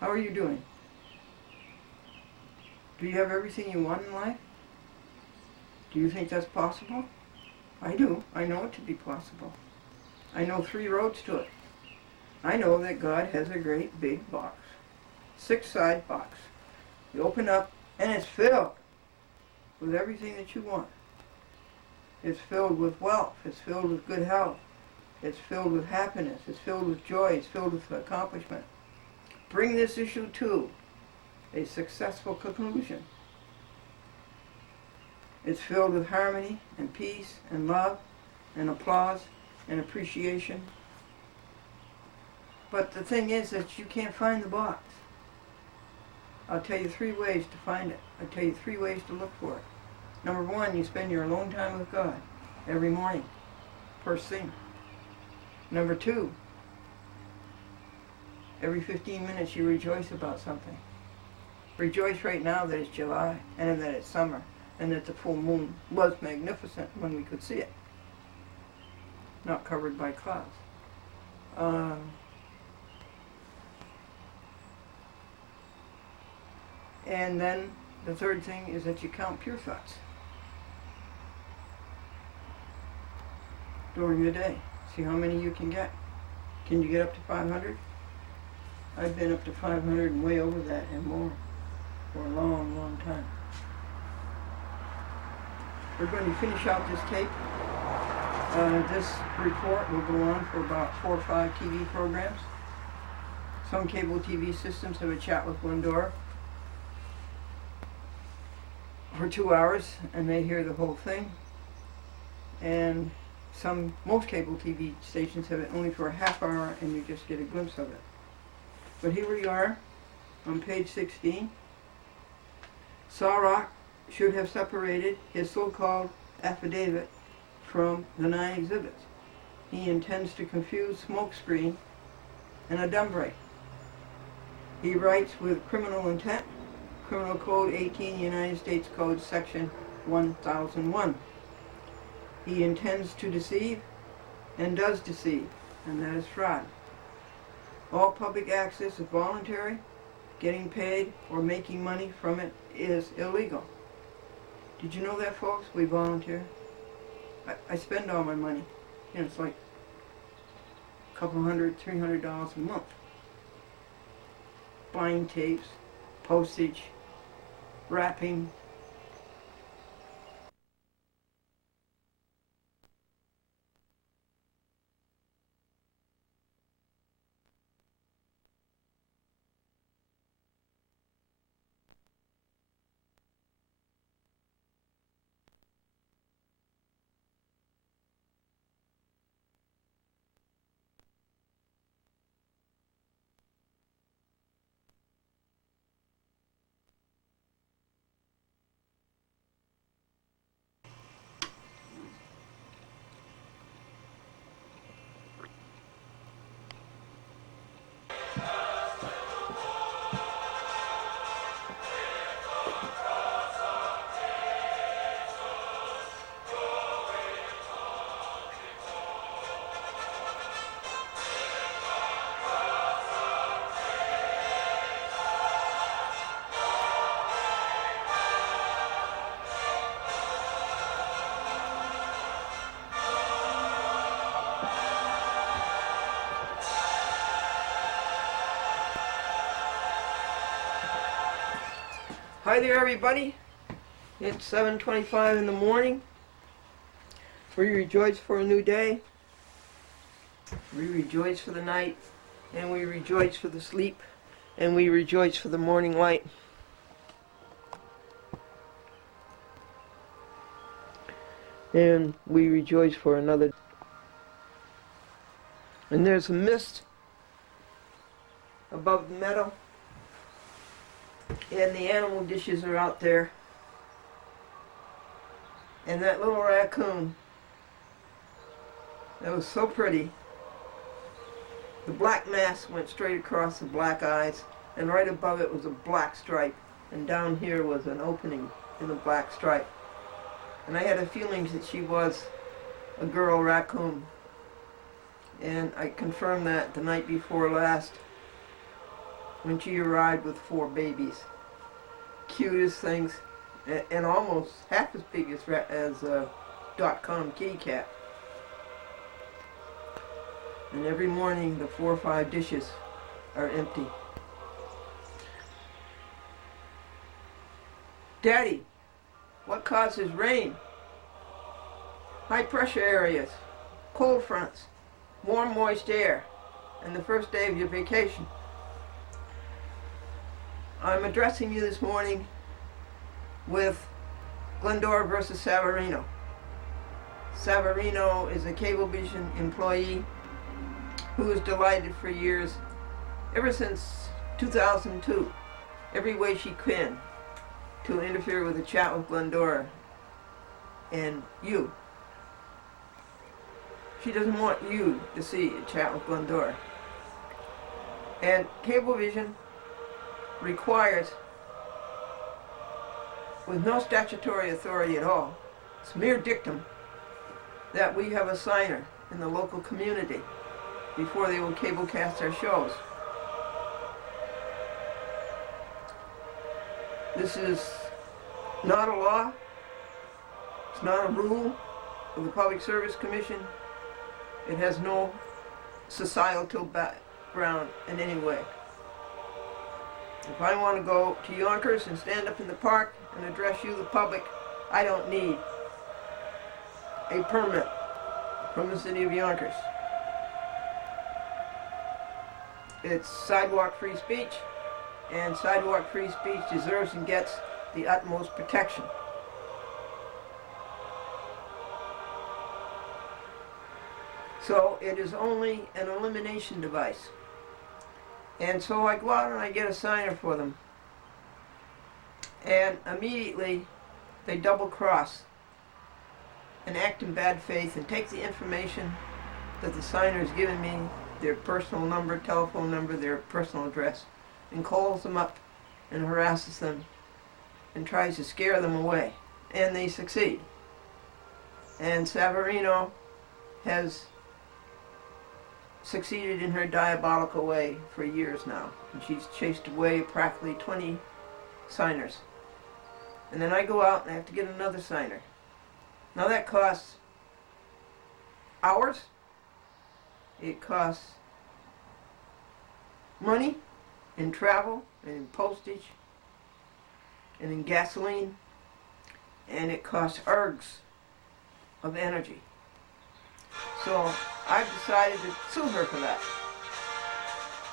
How are you doing? Do you have everything you want in life? Do you think that's possible? I do. I know it to be possible. I know 3 roads to it. I know that God has a great big box. 6-side box. You open up and it's filled with everything that you want. It's filled with wealth. It's filled with good health. It's filled with happiness. It's filled with joy. It's filled with accomplishment. Bring this issue to a successful conclusion. It's filled with harmony and peace and love and applause and appreciation. But the thing is that you can't find the box. I'll tell you 3 ways to find it. I'll tell you 3 ways to look for it. Number 1, you spend your alone time with God every morning, first thing. Number 2, every 15 minutes you rejoice about something. Rejoice right now that it's July and that it's summer and that the full moon was magnificent when we could see it, not covered by clouds. And then the third thing is that you count pure thoughts during the day. See how many you can get. Can you get up to 500? I've been up to 500 and way over that and more for a long, long time. We're going to finish out this tape. This report will go on for about 4 or 5 TV programs. Some cable TV systems have a chat with Glendora for 2 hours and they hear the whole thing. And most cable TV stations have it only for a half hour and you just get a glimpse of it. But here we are on page 16. Sawrock should have separated his so-called affidavit from the 9 exhibits. He intends to confuse smokescreen and a dumb break. He writes with criminal intent, Criminal Code 18, United States Code, Section 1001. He intends to deceive and does deceive, and that is fraud. All public access is voluntary. Getting paid or making money from it is illegal. Did you know that, folks? We volunteer. I spend all my money. You know, it's like a couple $100, $300 a month. Buying tapes, postage, wrapping. Hi there, everybody. It's 7:25 in the morning. We rejoice for a new day. We rejoice for the night, and we rejoice for the sleep, and we rejoice for the morning light. And we rejoice for another. And there's a mist above the meadow. And the animal dishes are out there. And that little raccoon, that was so pretty. The black mask went straight across the black eyes, and right above it was a black stripe, and down here was an opening in the black stripe. And I had a feeling that she was a girl raccoon. And I confirmed that the night before last when she arrived with 4 babies. Cutest things, and almost half as big as a .com kitty cat. And every morning the 4 or 5 dishes are empty. Daddy, what causes rain? High pressure areas, cold fronts, warm moist air, and the first day of your vacation. I'm addressing you this morning with Glendora versus Savarino. Savarino is a Cablevision employee who has delighted for years, ever since 2002, every way she can, to interfere with a chat with Glendora and you. She doesn't want you to see a chat with Glendora. And Cablevision requires, with no statutory authority at all, it's mere dictum, that we have a signer in the local community before they will cablecast our shows. This is not a law, it's not a rule of the Public Service Commission. It has no societal background in any way. If I want to go to Yonkers and stand up in the park and address you, the public, I don't need a permit from the city of Yonkers. It's sidewalk free speech, and sidewalk free speech deserves and gets the utmost protection. So it is only an elimination device. And so I go out and I get a signer for them. And immediately they double cross and act in bad faith and take the information that the signer has given me, their personal number, telephone number, their personal address, and calls them up and harasses them and tries to scare them away. And they succeed. And Savarino has succeeded in her diabolical way for years now. And she's chased away practically 20 signers. And then I go out and I have to get another signer. Now that costs hours. It costs money in travel and in postage and in gasoline, and it costs ergs of energy. So I've decided to sue her for that.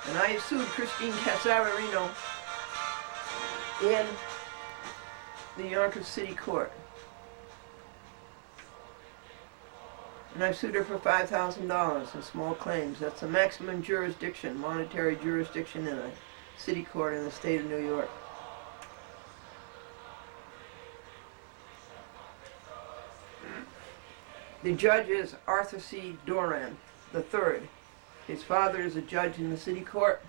And I sued Christine Casavarino in the Yonkers City Court. And I sued her for $5,000 in small claims. That's the maximum jurisdiction, monetary jurisdiction in a city court in the state of New York. The judge is Arthur C. Doran III. His father is a judge in the city court,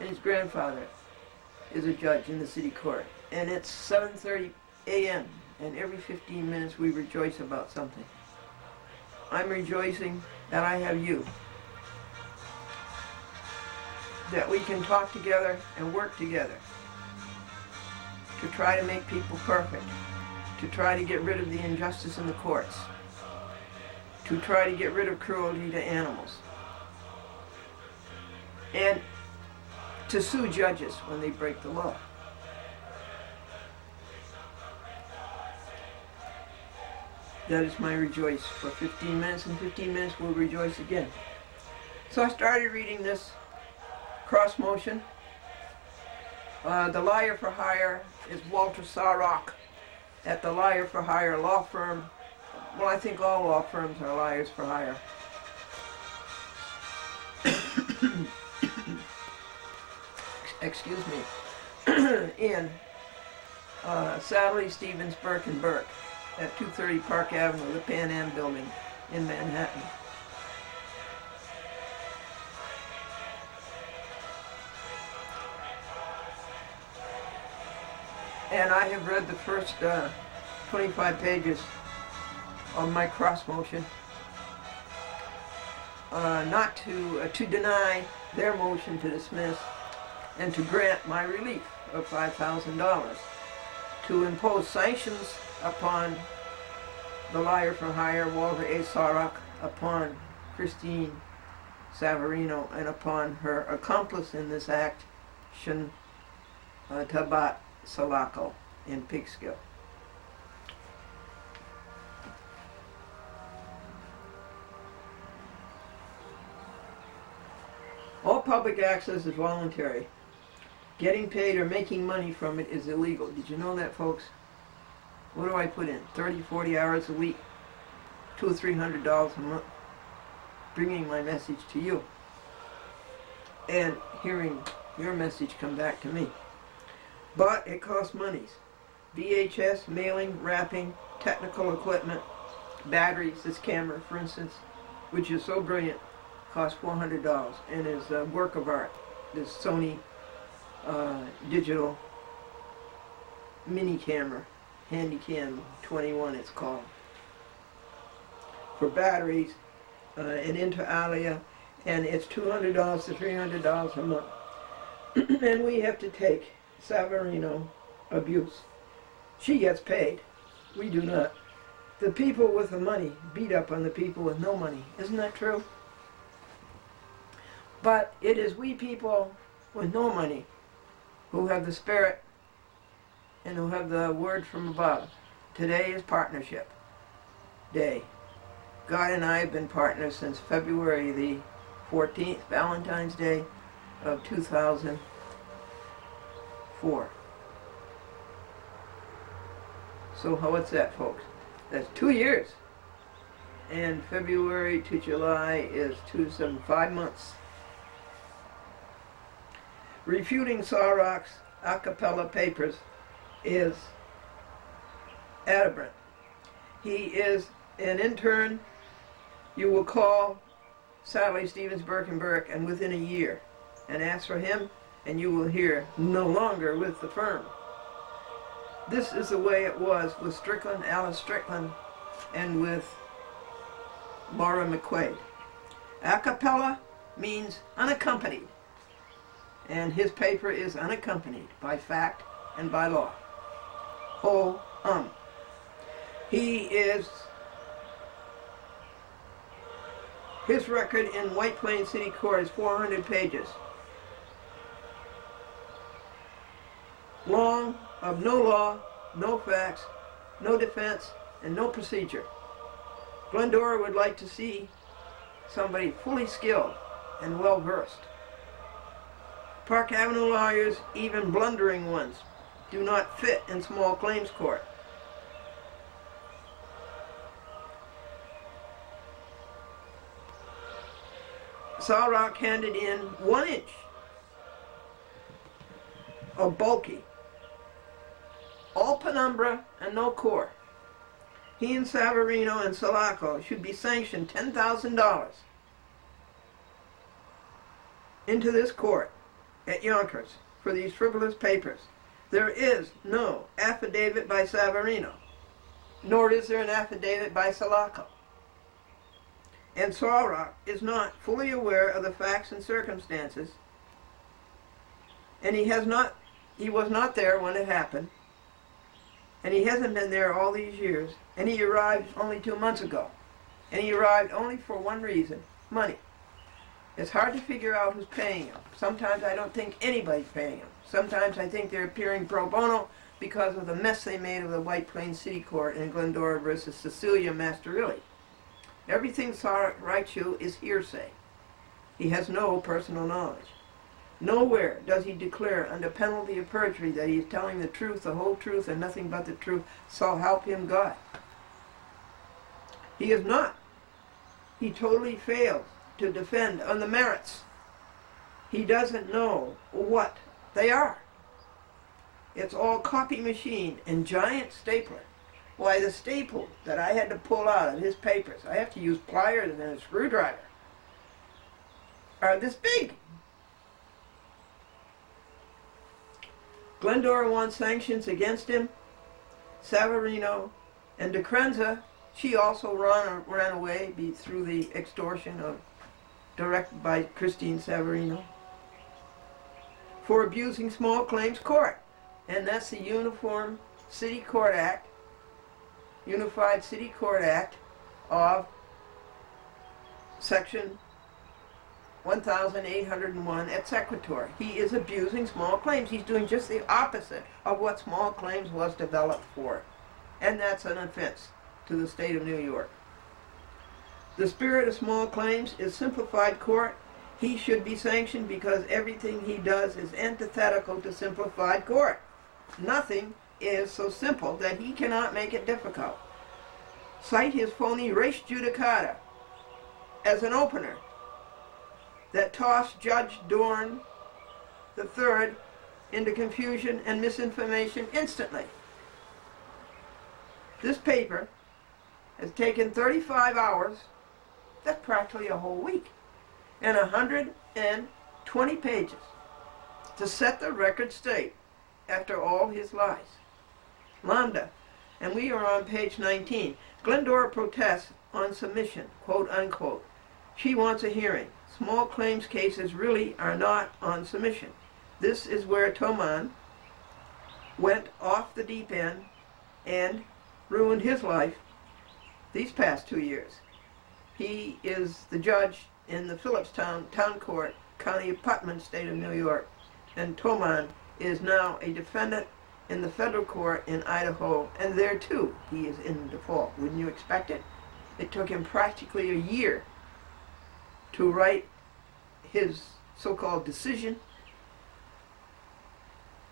and his grandfather is a judge in the city court. And it's 7:30 a.m., and every 15 minutes we rejoice about something. I'm rejoicing that I have you, that we can talk together and work together to try to make people perfect, to try to get rid of the injustice in the courts, to try to get rid of cruelty to animals, and to sue judges when they break the law. That is my rejoice for 15 minutes, and 15 minutes we'll rejoice again. So I started reading this cross motion. The liar for hire is Walter Sarrock at the Liar for Hire law firm. Well, I think all law firms are liars for hire. Excuse me. In Sadley, Stevens, Burke, and Burke at 230 Park Avenue, the Pan Am building in Manhattan. And I have read the first 25 pages of my cross motion, not to deny their motion to dismiss, and to grant my relief of $5,000, to impose sanctions upon the liar for hire Walter A. Sarok, upon Christine Savarino, and upon her accomplice in this act, Tabat Salako in Peekskill. All public access is voluntary. Getting paid or making money from it is illegal. Did you know that, folks? What do I put in? 30, 40 hours a week, $200 or $300 a month, bringing my message to you and hearing your message come back to me. But it costs monies. VHS, mailing, wrapping, technical equipment, batteries, this camera, for instance, which is so brilliant, costs $400 and is a work of art. This Sony digital mini camera, Handycam 21 it's called, for batteries and inter alia, and it's $200 to $300 a month. And we have to take Savarino abuse. She gets paid. We do not. The people with the money beat up on the people with no money. Isn't that true? But it is we people with no money who have the spirit and who have the word from above. Today is Partnership Day. God and I have been partners since February the 14th, Valentine's Day of 2004. So what's that, folks? That's 2 years. And February to July is 5 months. Refuting Sarok's a cappella papers is Adabran. He is an intern. You will call Sally Stevens Birkenberg and within a year and ask for him, and you will hear no longer with the firm. This is the way it was with Strickland, Alice Strickland, and with Laura McQuaid. A cappella means unaccompanied, and his paper is unaccompanied by fact and by law. His record in White Plains City Court is 400 pages. Long, of no law, no facts, no defense, and no procedure. Glendora would like to see somebody fully skilled and well-versed. Park Avenue lawyers, even blundering ones, do not fit in small claims court. Sarok handed in 1 inch of bulky, all penumbra and no core. He and Savarino and Salako should be sanctioned $10,000 into this court at Yonkers for these frivolous papers. There is no affidavit by Savarino, nor is there an affidavit by Salako. And Sarok is not fully aware of the facts and circumstances, and he was not there when it happened, and he hasn't been there all these years, and he arrived only 2 months ago, and he arrived only for one reason: money. It's hard to figure out who's paying him. Sometimes I don't think anybody's paying him. Sometimes I think they're appearing pro bono because of the mess they made of the White Plains City Court in Glendora versus Cecilia Masterilli. Everything Sarok writes you is hearsay. He has no personal knowledge. Nowhere does he declare under penalty of perjury that he is telling the truth, the whole truth, and nothing but the truth, so help him God. He is not. He totally fails to defend on the merits. He doesn't know what they are. It's all copy machine and giant stapler. Why, the staple that I had to pull out of his papers, I have to use pliers and a screwdriver, are this big. Glendora wants sanctions against him. Savarino and DeCrenza, she also ran away through the extortion directed by Christine Savarino. for abusing small claims court. And that's the Uniform City Court Act, Unified City Court Act of Section 1801 et sequitur. He is abusing small claims. He's doing just the opposite of what small claims was developed for. And that's an offense to the state of New York. The spirit of small claims is simplified court. He should be sanctioned because everything he does is antithetical to simplified court. Nothing is so simple that he cannot make it difficult. Cite his phony res judicata as an opener that tossed Judge Dorn III into confusion and misinformation instantly. This paper has taken 35 hours, that's practically a whole week, and 120 pages to set the record straight after all his lies. Lambda, and we are on page 19. Glendora protests on submission, quote unquote. She wants a hearing. Small claims cases really are not on submission. This is where Toman went off the deep end and ruined his life these past 2 years. He is the judge in the Phillipstown Town Court, County of Putnam, State of New York, and Toman is now a defendant in the federal court in Idaho, and there too he is in default. Wouldn't you expect it? It took him practically a year to write his so-called decision,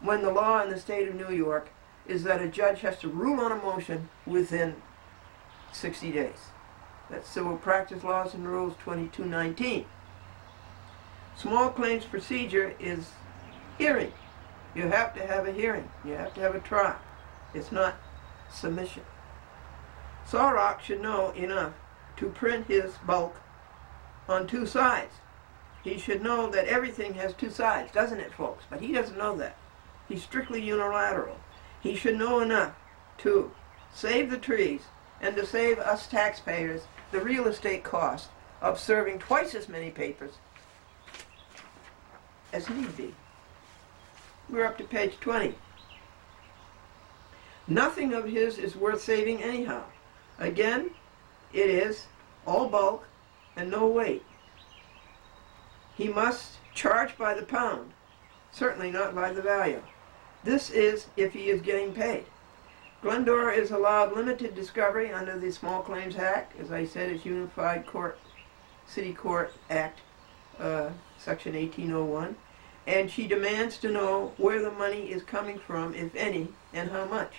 when the law in the state of New York is that a judge has to rule on a motion within 60 days. That's Civil Practice Laws and Rules 2219. Small claims procedure is hearing. You have to have a hearing. You have to have a trial. It's not submission. Sorok should know enough to print his bulk on two sides. He should know that everything has two sides, doesn't it, folks? But he doesn't know that. He's strictly unilateral. He should know enough to save the trees and to save us taxpayers the real estate cost of serving twice as many papers as need be. We're up to page 20. Nothing of his is worth saving anyhow. Again, it is all bulk and no weight. He must charge by the pound, certainly not by the value. This is if he is getting paid. Glendora is allowed limited discovery under the Small Claims Act. As I said, it's Unified City Court Act, Section 1801. And she demands to know where the money is coming from, if any, and how much.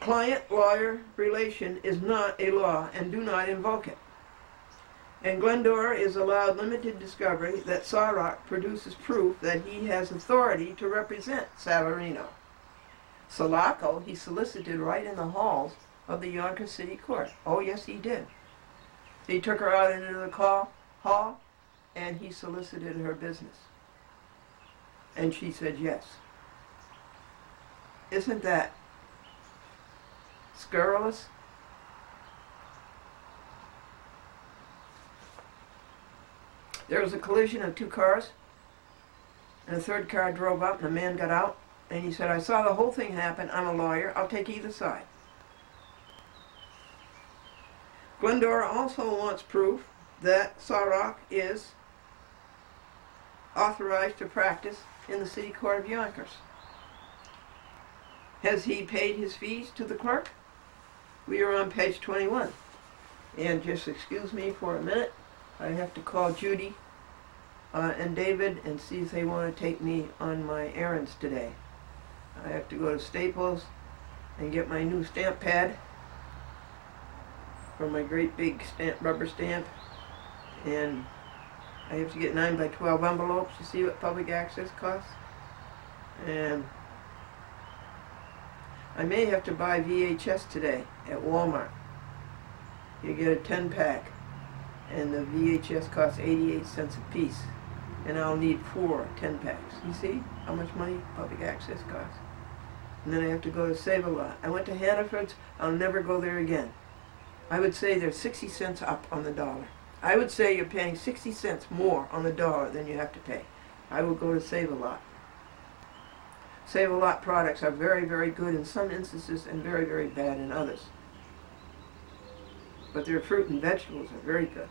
Client-lawyer relation is not a law, and do not invoke it. And Glendora is allowed limited discovery that Sorok produces proof that he has authority to represent Savarino. Salako he solicited right in the halls of the Yonkers City Court. Oh yes, he did. He took her out into the hall and he solicited her business. And she said yes. Isn't that scurrilous? There was a collision of two cars, and a third car drove up, and a man got out, and he said, I saw the whole thing happen. I'm a lawyer. I'll take either side. Glendora also wants proof that Sorok is authorized to practice in the City Court of Yonkers. Has he paid his fees to the clerk? We are on page 21. And just excuse me for a minute. I have to call Judy and David and see if they want to take me on my errands today. I have to go to Staples and get my new stamp pad for my great big rubber stamp, and I have to get 9 by 12 envelopes to see what public access costs, and I may have to buy VHS today at Walmart. You get a 10-pack, and the VHS costs 88 cents a piece, and I'll need 4 10-packs. You see how much money public access costs? And then I have to go to Save-A-Lot. I went to Hannaford's. I'll never go there again. I would say they're 60 cents up on the dollar. I would say you're paying 60 cents more on the dollar than you have to pay. I would go to Save-A-Lot. Save-A-Lot products are very, very good in some instances and very, very bad in others. But their fruit and vegetables are very good.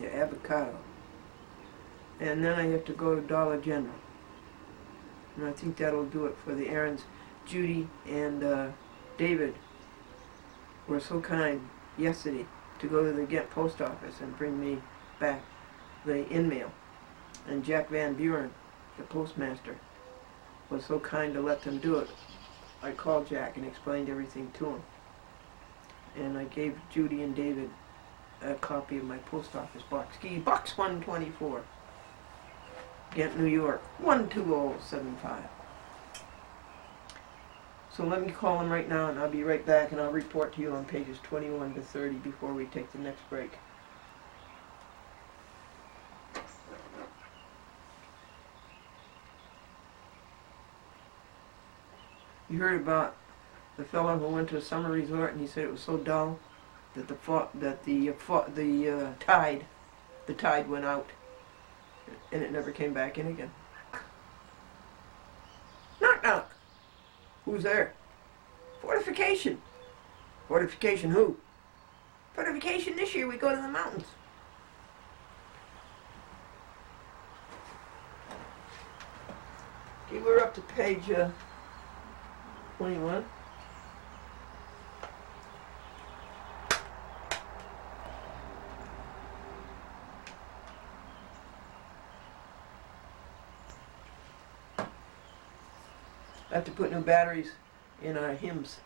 Their avocado. And then I have to go to Dollar General. And I think that'll do it for the errands. Judy and David were so kind yesterday to go to the Ghent post office and bring me back the in-mail. And Jack Van Buren, the postmaster, was so kind to let them do it. I called Jack and explained everything to him. And I gave Judy and David a copy of my post office box key, box 124, Ghent, New York, 12075. So let me call him right now, and I'll be right back, and I'll report to you on pages 21 to 30 before we take the next break. You heard about the fellow who went to a summer resort, and he said it was so dull that the tide went out, and it never came back in again. Knock knock. Who's there? Fortification. Fortification who? Fortification this year we go to the mountains. Okay, we're up to page 21. I have to put new batteries in our hymns.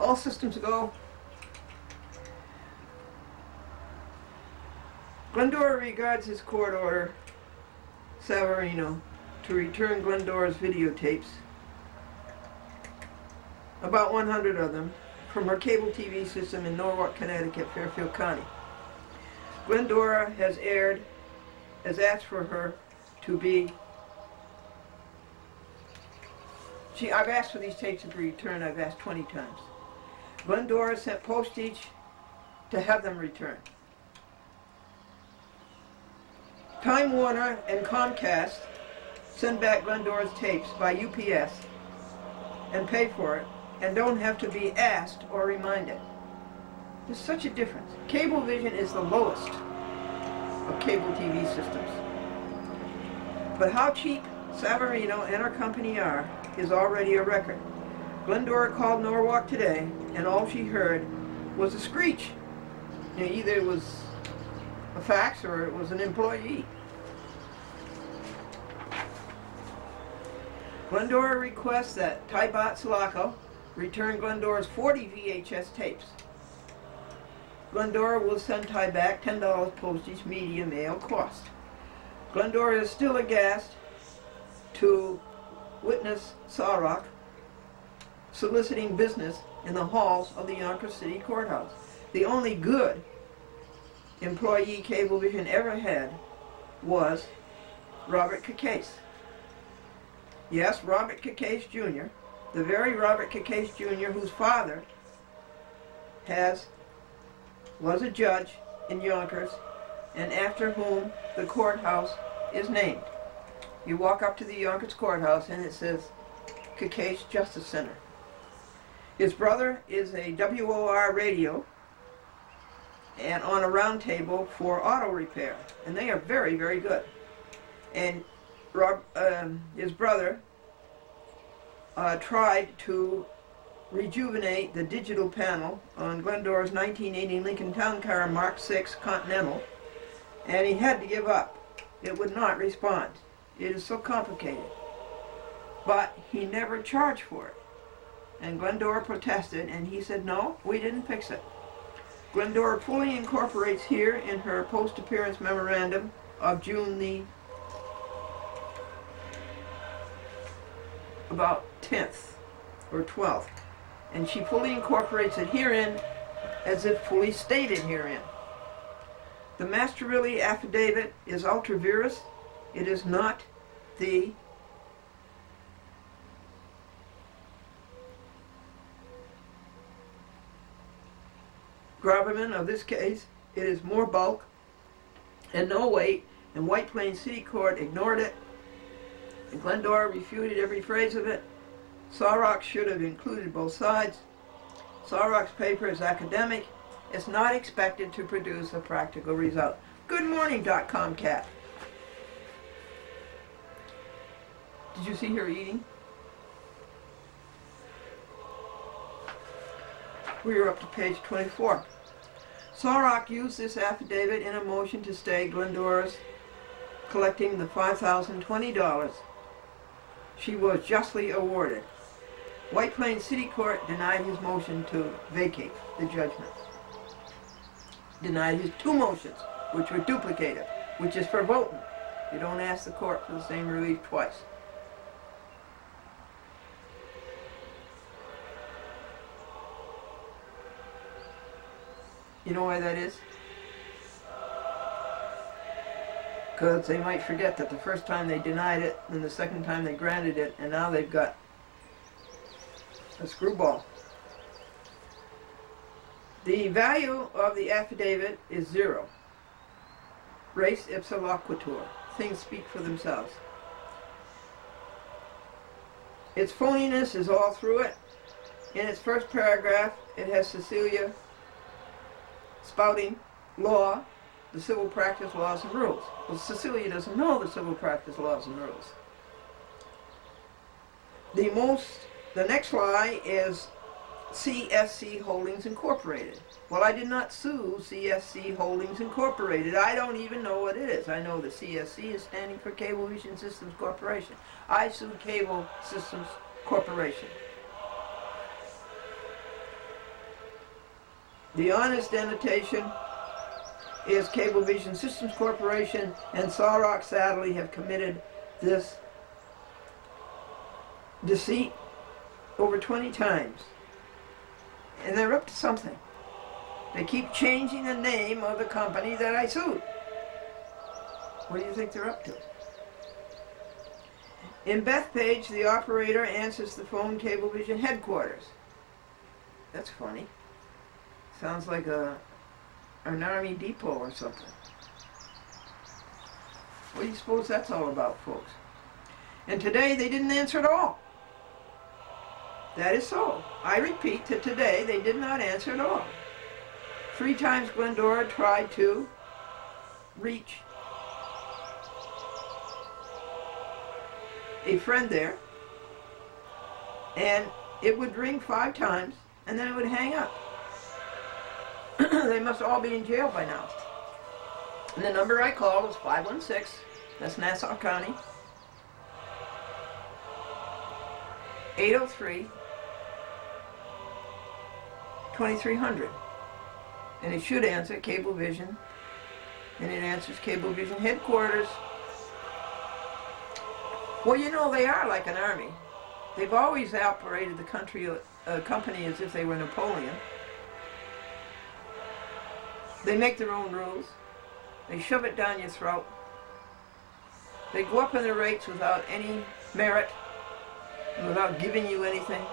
All systems go. Glendora regards his court order, Savarino, to return Glendora's videotapes, about 100 of them, from her cable TV system in Norwalk, Connecticut, Fairfield County. Glendora has asked for her to be I've asked for these tapes to be returned. I've asked 20 times. Glendora sent postage to have them returned. Time Warner and Comcast send back Glendora's tapes by UPS and pay for it and don't have to be asked or reminded. There's such a difference. Cablevision is the lowest of cable TV systems. But how cheap Savarino and her company are is already a record. Glendora called Norwalk today, and all she heard was a screech. Either it was a fax or it was an employee. Glendora requests that Tybot Sulaco return Glendora's 40 VHS tapes. Glendora will send Ty back $10 postage, media, mail cost. Glendora is still aghast to witness Sarok soliciting business in the halls of the Yonkers City Courthouse. The only good employee Cablevision ever had was Robert Cacase. Yes, Robert Cacase Jr., the very Robert Cacase Jr. whose father was a judge in Yonkers and after whom the courthouse is named. You walk up to the Yonkers Courthouse and it says Cacase Justice Center. His brother is a WOR radio and on a round table for auto repair, and they are very, very good. And his brother tried to rejuvenate the digital panel on Glendora's 1980 Lincoln Town Car Mark VI Continental, and he had to give up. It would not respond. It is so complicated. But he never charged for it. And Glendora protested, and he said, no, we didn't fix it. Glendora fully incorporates here in her post-appearance memorandum of June the about 10th or 12th. And she fully incorporates it herein as if fully stated herein. The Masterilli affidavit is ultra vires. It is not the gravamen of this case, it is more bulk and no weight, and White Plains City Court ignored it, and Glendora refuted every phrase of it. Sawrock should have included both sides. Sawrock's paper is academic. It's not expected to produce a practical result. Good morning, .comcat. Did you see her eating? We are up to page 24. Sawrock used this affidavit in a motion to stay Glendora's collecting the $5,020 she was justly awarded. White Plains City Court denied his motion to vacate the judgment. Denied his two motions, which were duplicative, which is verboten. You don't ask the court for the same relief twice. You know why that is? Because they might forget that the first time they denied it, and the second time they granted it, and now they've got a screwball. The value of the affidavit is 0. Res ipsa loquitur. Things speak for themselves. Its phoniness is all through it. In its first paragraph, it has Cecilia spouting law, the civil practice laws and rules. Well, Cecilia doesn't know the civil practice laws and rules. The next lie is CSC Holdings Incorporated. Well, I did not sue CSC Holdings Incorporated. I don't even know what it is. I know the CSC is standing for Cablevision Systems Corporation. I sued Cable Systems Corporation. The honest annotation is Cablevision Systems Corporation, and Sawrock sadly have committed this deceit over 20 times. And they're up to something. They keep changing the name of the company that I sued. What do you think they're up to? In Bethpage, the operator answers the phone Cablevision headquarters. That's funny. Sounds like an army depot or something. What do you suppose that's all about, folks? And today they didn't answer at all. That is so. I repeat that today they did not answer at all. 3 times Glendora tried to reach a friend there, and it would ring 5 times, and then it would hang up. They must all be in jail by now. And the number I called was 516, that's Nassau County, 803-2300. And it should answer Cablevision, and it answers Cablevision headquarters. Well, you know, they are like an army. They've always operated the company as if they were Napoleon. They make their own rules. They shove it down your throat. They go up in the rates without any merit, without giving you anything.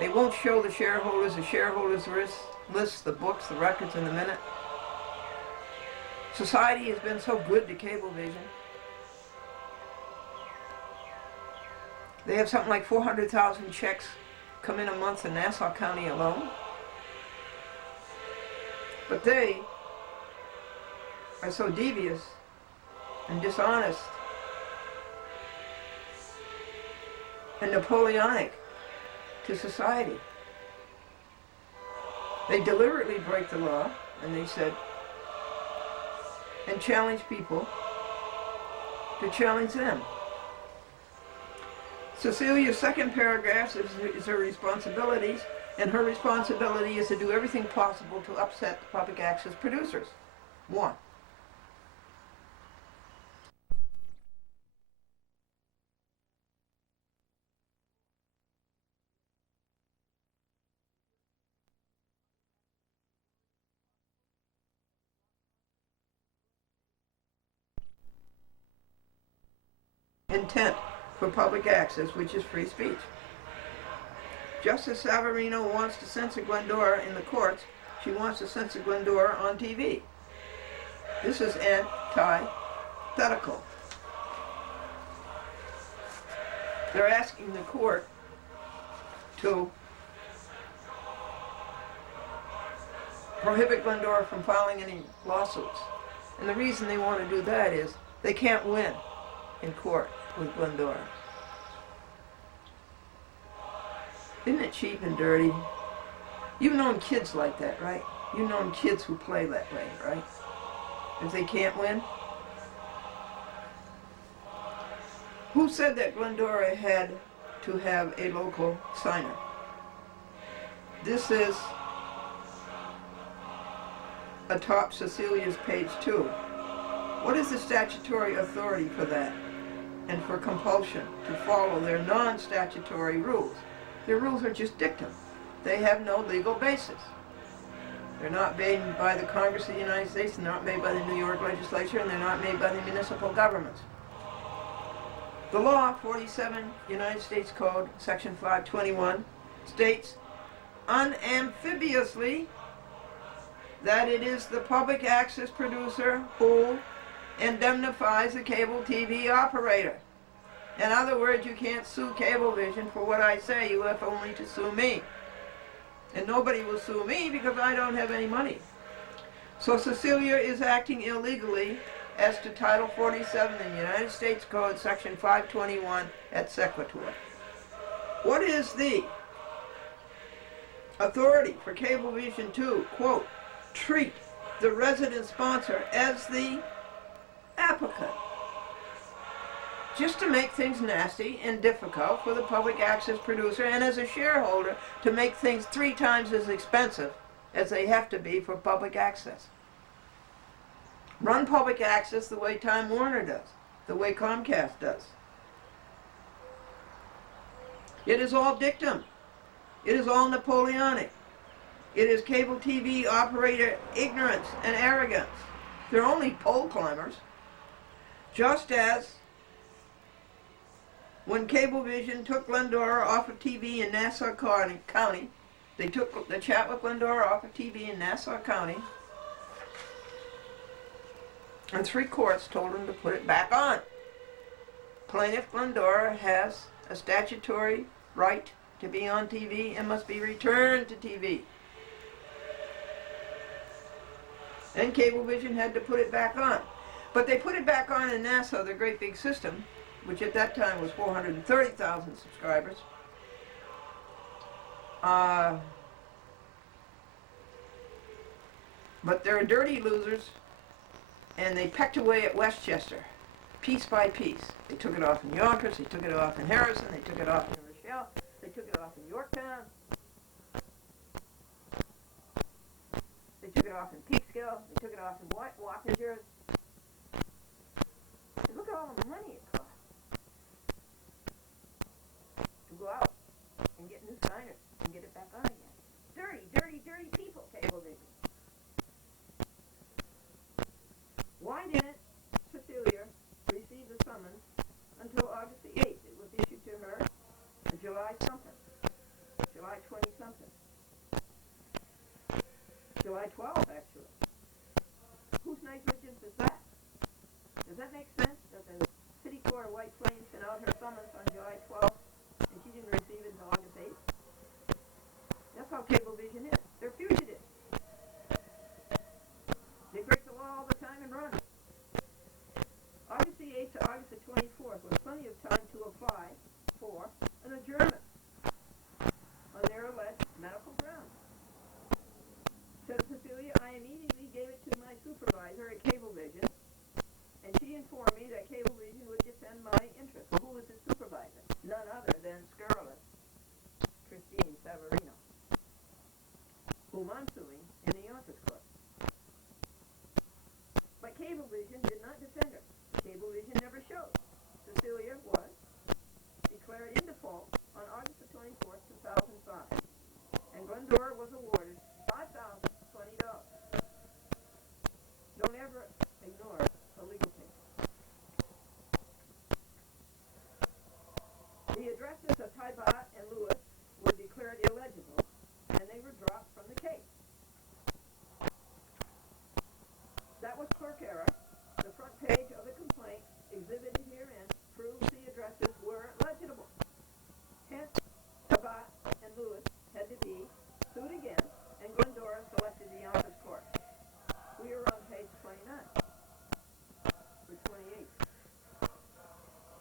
They won't show the shareholders list, the books, the records in the minute. Society has been so good to Cablevision. They have something like 400,000 checks come in a month in Nassau County alone. But they are so devious and dishonest and Napoleonic to society. They deliberately break the law, and they said, and challenge people to challenge them. Cecilia's second paragraph is her responsibilities, and her responsibility is to do everything possible to upset the public access producers. 1. Intent for public access, which is free speech. Just as Savarino wants to censor Glendora in the courts, She wants to censor Glendora on TV. This is antithetical. They're asking the court to prohibit Glendora from filing any lawsuits. And the reason they want to do that is they can't win in court with Glendora. Isn't it cheap and dirty? You've known kids like that, right? You've known kids who play that way, right? If they can't win. Who said that Glendora had to have a local signer? This is atop Cecilia's page 2. What is the statutory authority for that? And for compulsion to follow their non-statutory rules? Their rules are just dictum. They have no legal basis. They're not made by the Congress of the United States, they're not made by the New York legislature, and they're not made by the municipal governments. The law, 47 United States Code, Section 521, states unambiguously that it is the public access producer who indemnifies the cable TV operator. In other words, you can't sue Cablevision for what I say, you have only to sue me. And nobody will sue me because I don't have any money. So Cecilia is acting illegally as to Title 47 in the United States Code, Section 521 et sequitur. What is the authority for Cablevision to, quote, treat the resident sponsor as the applicant? Just to make things nasty and difficult for the public access producer, and as a shareholder to make things 3 times as expensive as they have to be for public access. Run public access the way Time Warner does, the way Comcast does. It is all dictum. It is all Napoleonic. It is cable TV operator ignorance and arrogance. They're only pole climbers. Just as when Cablevision took Glendora off of TV in Nassau County, they took the Chatwick Glendora off of TV in Nassau County, and 3 courts told them to put it back on. Plaintiff Glendora has a statutory right to be on TV and must be returned to TV. And Cablevision had to put it back on. But they put it back on in Nassau, their great big system, which at that time was 430,000 subscribers. But they're dirty losers, and they pecked away at Westchester, piece by piece. They took it off in Yonkers, they took it off in Harrison, they took it off in Rochelle, they took it off in Yorktown, they took it off in Peekskill, they took it off in Wappinger. Look at all the money it costs to go out and get new signers and get it back on again. Dirty, dirty, dirty people, Cablevision. Why didn't Cecilia receive the summons until August the 8th? It was issued to her on July something, July 20 something, July 12th actually. Whose negligence is that? Does that make sense that the City Court of White Plains sent out her summons on July 12th and she didn't receive it until August 8th? That's how Cablevision is. They're fugitives. They break the law all the time and run. August the 8th to August the 24th was plenty of time to apply for an adjournment on their alleged medical grounds. Said Cecilia, I immediately gave it to my supervisor at Cablevision, and she informed me that Cablevision would defend my interests. Well, who was his supervisor? None other than scurrilous Christine Savarino, whom I'm suing in the Yonkers court. But Cablevision did not defend her. Cablevision never showed. Cecilia was declared in default on August the 24th, 2005, and Glendora was awarded $5,020. Don't ever ignore a legal case. The addresses of Tybat and Lewis were declared illegible, and they were dropped from the case. clerk error. The front page of the complaint exhibited herein proves the addresses were legible. Hence, Sabat and Lewis had to be sued again, and Glendora selected the office court. We are on page 29 or 28.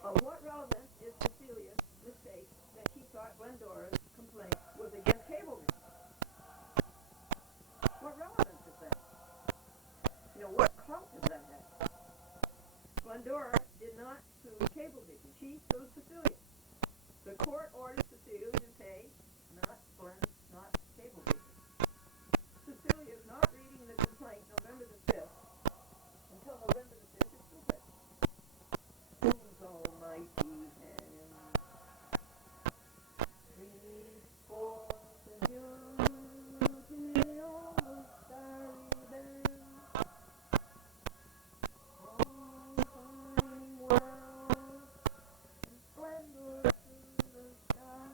Of what relevance is Cecilia's mistake that she thought Glendora's complaint was against Cableton? What relevance is that? What clout does that have? Glendora did not sue Cableton. She sued Cecilia. The court ordered Cecilia to pay, not Cableton. Cecilia is not reading the complaint November the 5th until November the 5th is stupid. Who's almighty and 3/4 of you almost starry band. All fine world and splendor through the sky.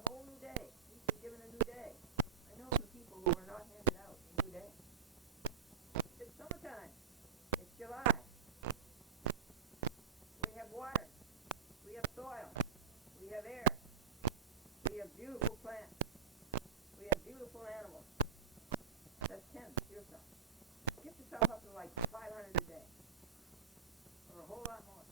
a whole new day. He's been given a new day. I know some people who are not handed out a new day. It's summertime. It's July. We have water. We have soil. We have air. We have beautiful plants. We have beautiful animals. That's 10. Yourself. Get yourself up to like 500 a day. Or a whole lot more.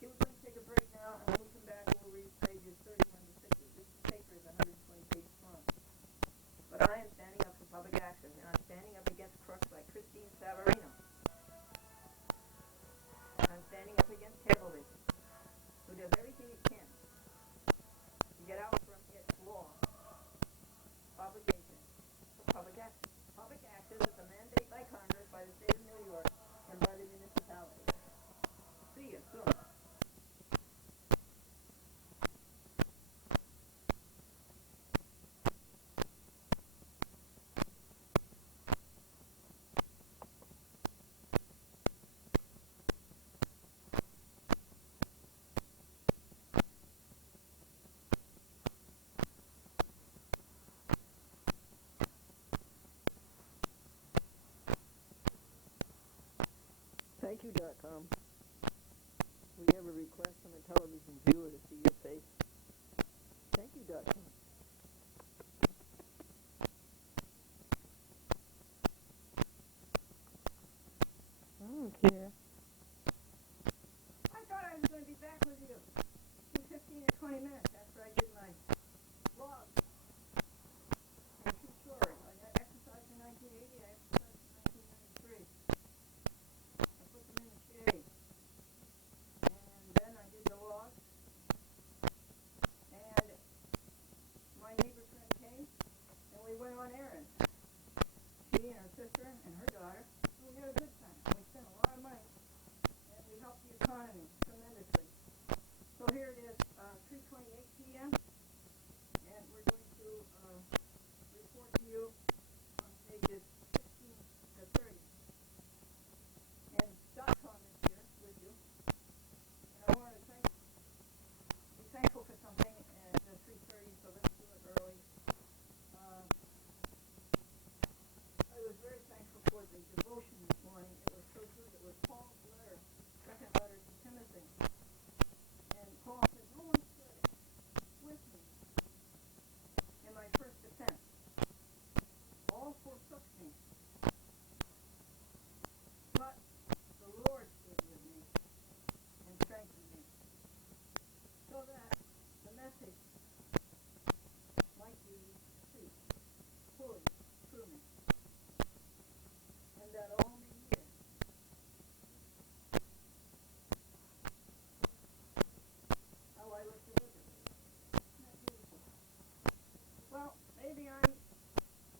Okay, we're going to take a break now, and when we come back, we'll read pages 31 to 60. This paper is 120 pages long. But I am standing up for public access, and I'm standing up against crooks like Christine Savarino. I'm standing up against Cablevision, who does everything it can to get out from its law obligation for public access. Public access is a mandate by Congress, by the state of New York, and by the municipality. See you soon. ThankYou.com. We have a request from a television viewer to see your face. ThankYou.com. I don't care. I thought I was going to be back with you in 15 or 20 minutes after I did my vlog. And too short. I exercised in 1980. I exercised in 1993. I put them in the shade. And then I did the log. And my neighbor friend came, and we went on errands. She and her sister and her daughter. We had a good time. We spent a lot of money, and we helped the economy tremendously. So here it is, 3:28 p.m., and we're going to report to you on pages 16 to 30. And .com is here with you. And I want to be thankful for something at 3:30, so let's do it early. I was very thankful for the devotion this morning. It was so good. It was Paul's letter, second letter to Timothy. And Paul said, no one stood with me in my first defense. All forsook me. But the Lord stood with me and strengthened me, so that the message might be preached fully through me, and that all may hear. How I was delivered. Isn't that beautiful? Well, maybe I'm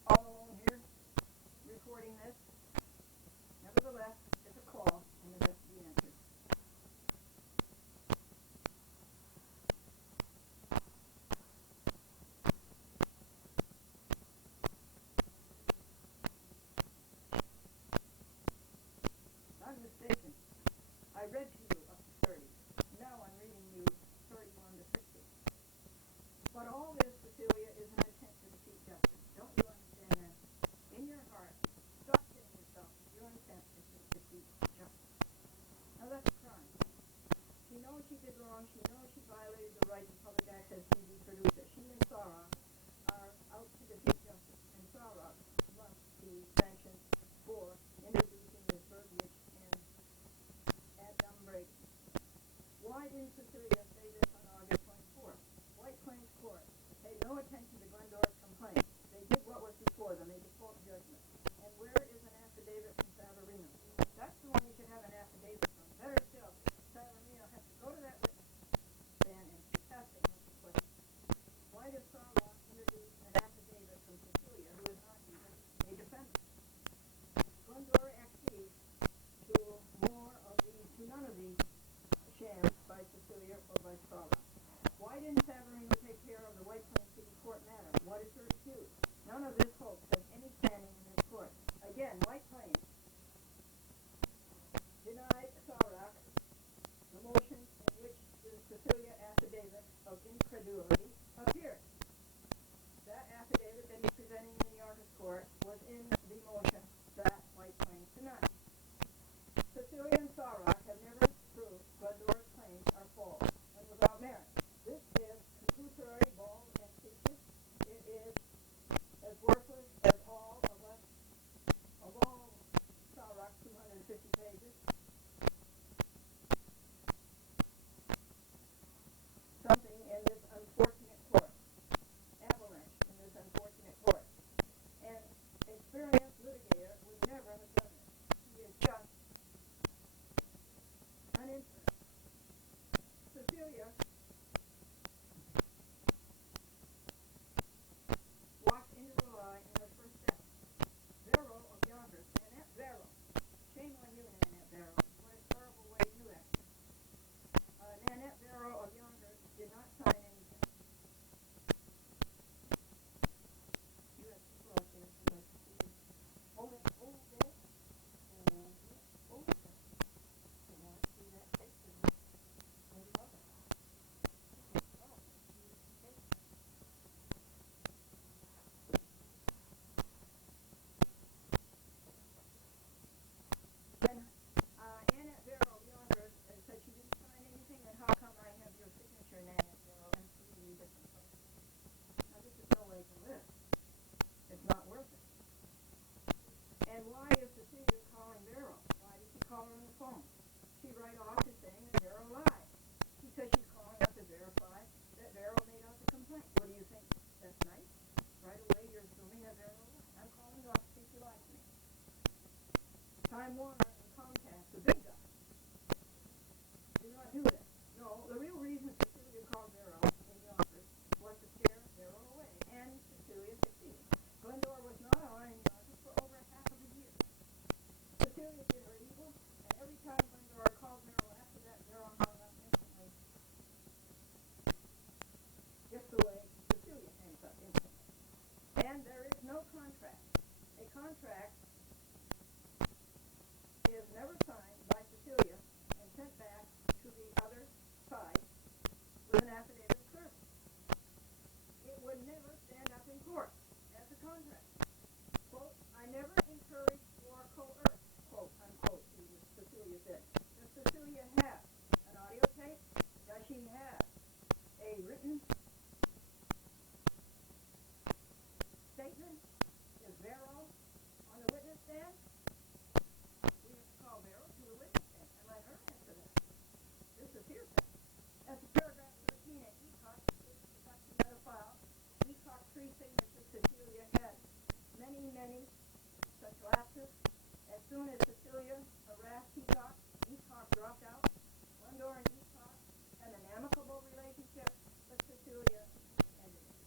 all alone here recording this. Nevertheless, it's a call, and it has to be answered. I'm mistaken. I read to you up to 30. Now I'm reading you 31 to 60. But all this, Cecilia, is an attempt to defeat justice. Don't you understand that? In your heart, stop kidding yourself. Your intent is to defeat justice. Now that's a crime. She knows she did wrong. She knows she violated the right to public access TV producer. She and Sarah are out to defeat justice. And Sarah must be sanctioned for introducing this verbiage in ad numbrem. Why didn't Cecilia say this on August 24th? White Plains Court paid no attention to Glendora's complaint. They did what was before them. They default judgment. And where is an affidavit from Savarino? That's the one you should have an affidavit from. Better still, Savarino has to go to that witness stand and have to answer questions. Why does Sarah introduce an affidavit from Cecilia, who is not even a defendant? Glendora accedes to none of these shams by Cecilia or by Sarah. Why didn't Savarino take care of the White Plains City Court matter? What is her excuse? None of this hoax has any standing in this court. Again, White Plains denied Sarah the motion in which the Cecilia affidavit of incredulity appeared. with glasses. As soon as Cecilia harassed Eathawk dropped out. Glendora and Eathawk had an amicable relationship, but Cecilia ended it.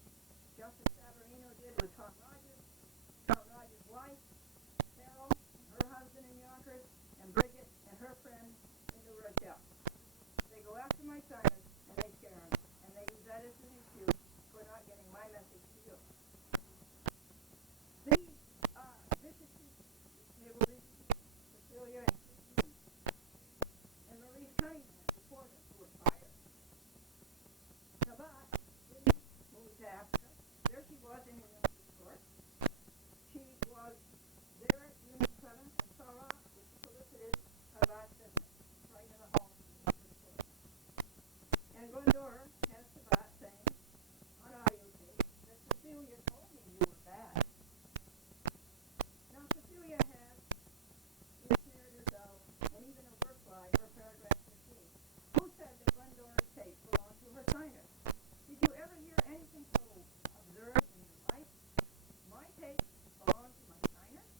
Just as Savarino did with Tom Rogers' wife, Carol, her husband in Yonkers, and Bridget and her friend in New Rochelle. They go after my signers, and they scare them, and they use that as an excuse for not getting my message to you. These they will visit Cecilia and Christine and Maurice Cunningham, reporter, who was fired. Sabat didn't move to Africa. There she was in the Yonkers court. She was there at Unit 7 and Sarah, which solicited Sabat's business, right in the hall of the Yonkers court. And Glendora has Sabat saying on audio tape that Cecilia told me you were bad. Now Cecilia has ensnared herself and even a work lie for paragraph 15. Who said that Glendora's tape belonged to her signers? Did you ever hear anything so absurd in your life? My tape belonged to my signers?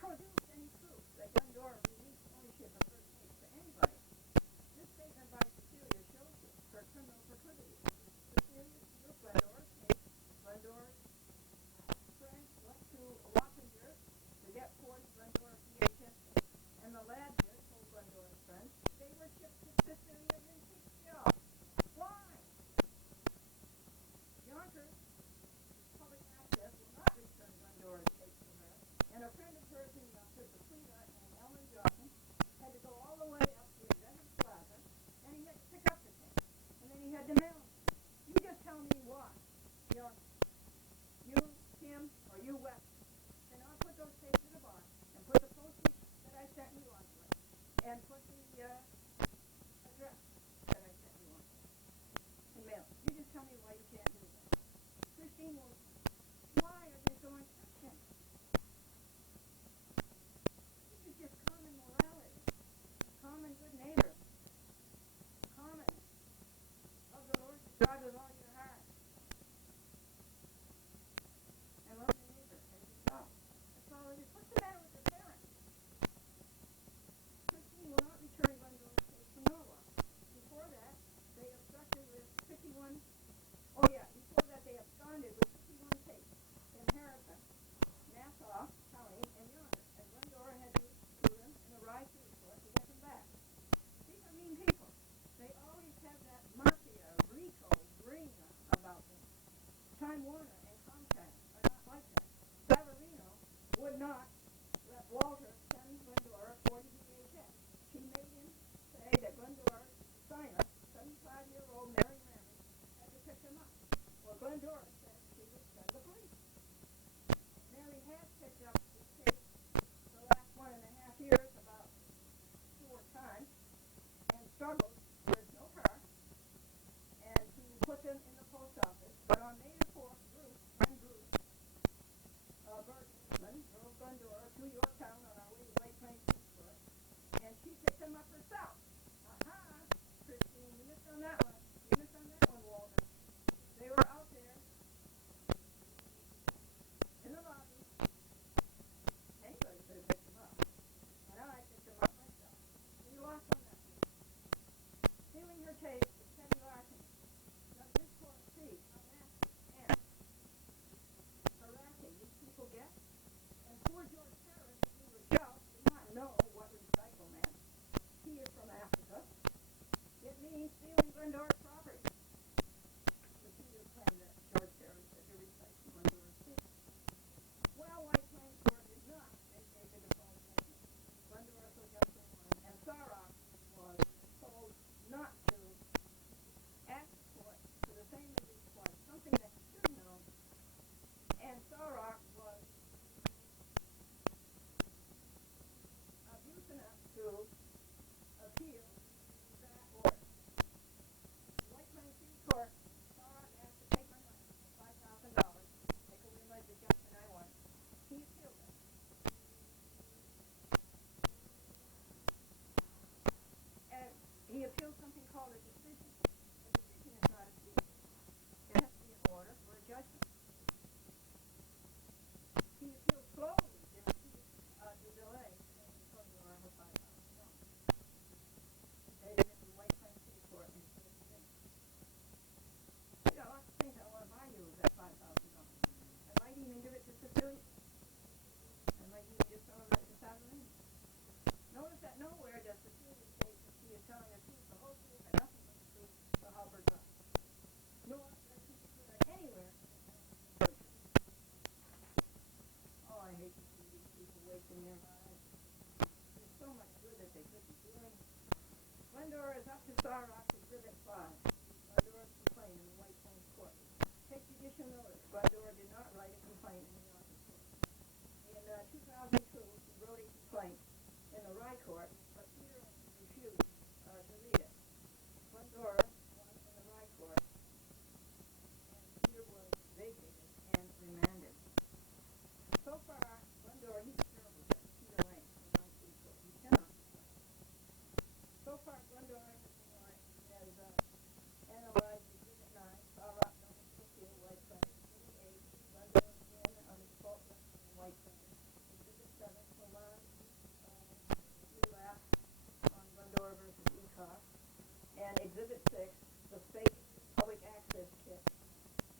Produce any proof that Glendora released ownership of her tape to anybody. This statement by Cecilia shows you her criminal proclivity. Cecilia steals Glendora's tape. Glendora's friend went to Wappinger to get 40 Glendora VHS tapes, and the lad there told Glendora's friend they were shipped to Cecilia in Pittsfield. Why? Yonkers Public Access will not return Glendora's tape to her, and a friend of hers in Yonkers, Aquila and Ellen Johnson, had to go all the way up to Inventive Plaza, and he had to pick up the tape, and then he had to mail it. You just tell me why. You, Tim, or you, West, and I'll put those tapes in a box and put the postage that I sent you onto it, and put the address that I sent you onto it, and mail it. You just tell me why you can't do that. Christine will. Why are they so insistent? This is just common morality, common good neighbor, common love the Lord your God with all your heart, and love your neighbor as yourself. That's all it is. What's the matter with your parents? Christine will not return Glendora's tape to Norwalk. Before that, they absconded with 51. Before that they absconded with 51 tapes in Harrison, Nassau County, and Yonkers, and Glendora had to do them and arrive to the court to get them back. These are mean people. They always have that mafia, Rico ring about them. Time Warner and Comcast are not like that. Savarino would not let Walter send Glendora 40 VHS. She made him say that Glendora's signer, 75-year-old Mary Ramey, had to pick them up. Well, Glendora said she would send the police. Mary had picked up the tape the last 1.5 years about 4 times and struggled. There's no car. And to put them in the post office. But on May the 4th, Bruce Bergman drove Glendora to Yorktown on our way to White Plains Eastward, and she picked them up herself. Aha! Christine, you missed on that one. You missed on that one, Walter. They were out there in the lobby. Anybody could have picked them up. And I picked them up myself. So you lost on that one. Stealing her tape is petty larceny. Does this court see how nasty and harassing these people get? And poor George Harris, who was just, did not know what recycle meant. He is from Africa. It means stealing Glendora's property. The Peter claimed that George Harris said to recycle Glendora's tape. Well, White Plains Court did not make David a false statement. Glendora took up the one, and Sarah was told not to ask the court for the same relief twice, something that he should know. And Sarah was abused enough to appeal that order. White Plains Court, Sarah asked to take my money, $5,000, take away my adjustment I want. He appealed it. And he appealed something called a decision. A decision is not a appeal. It has to be an order or a judgment. He appealed slowly.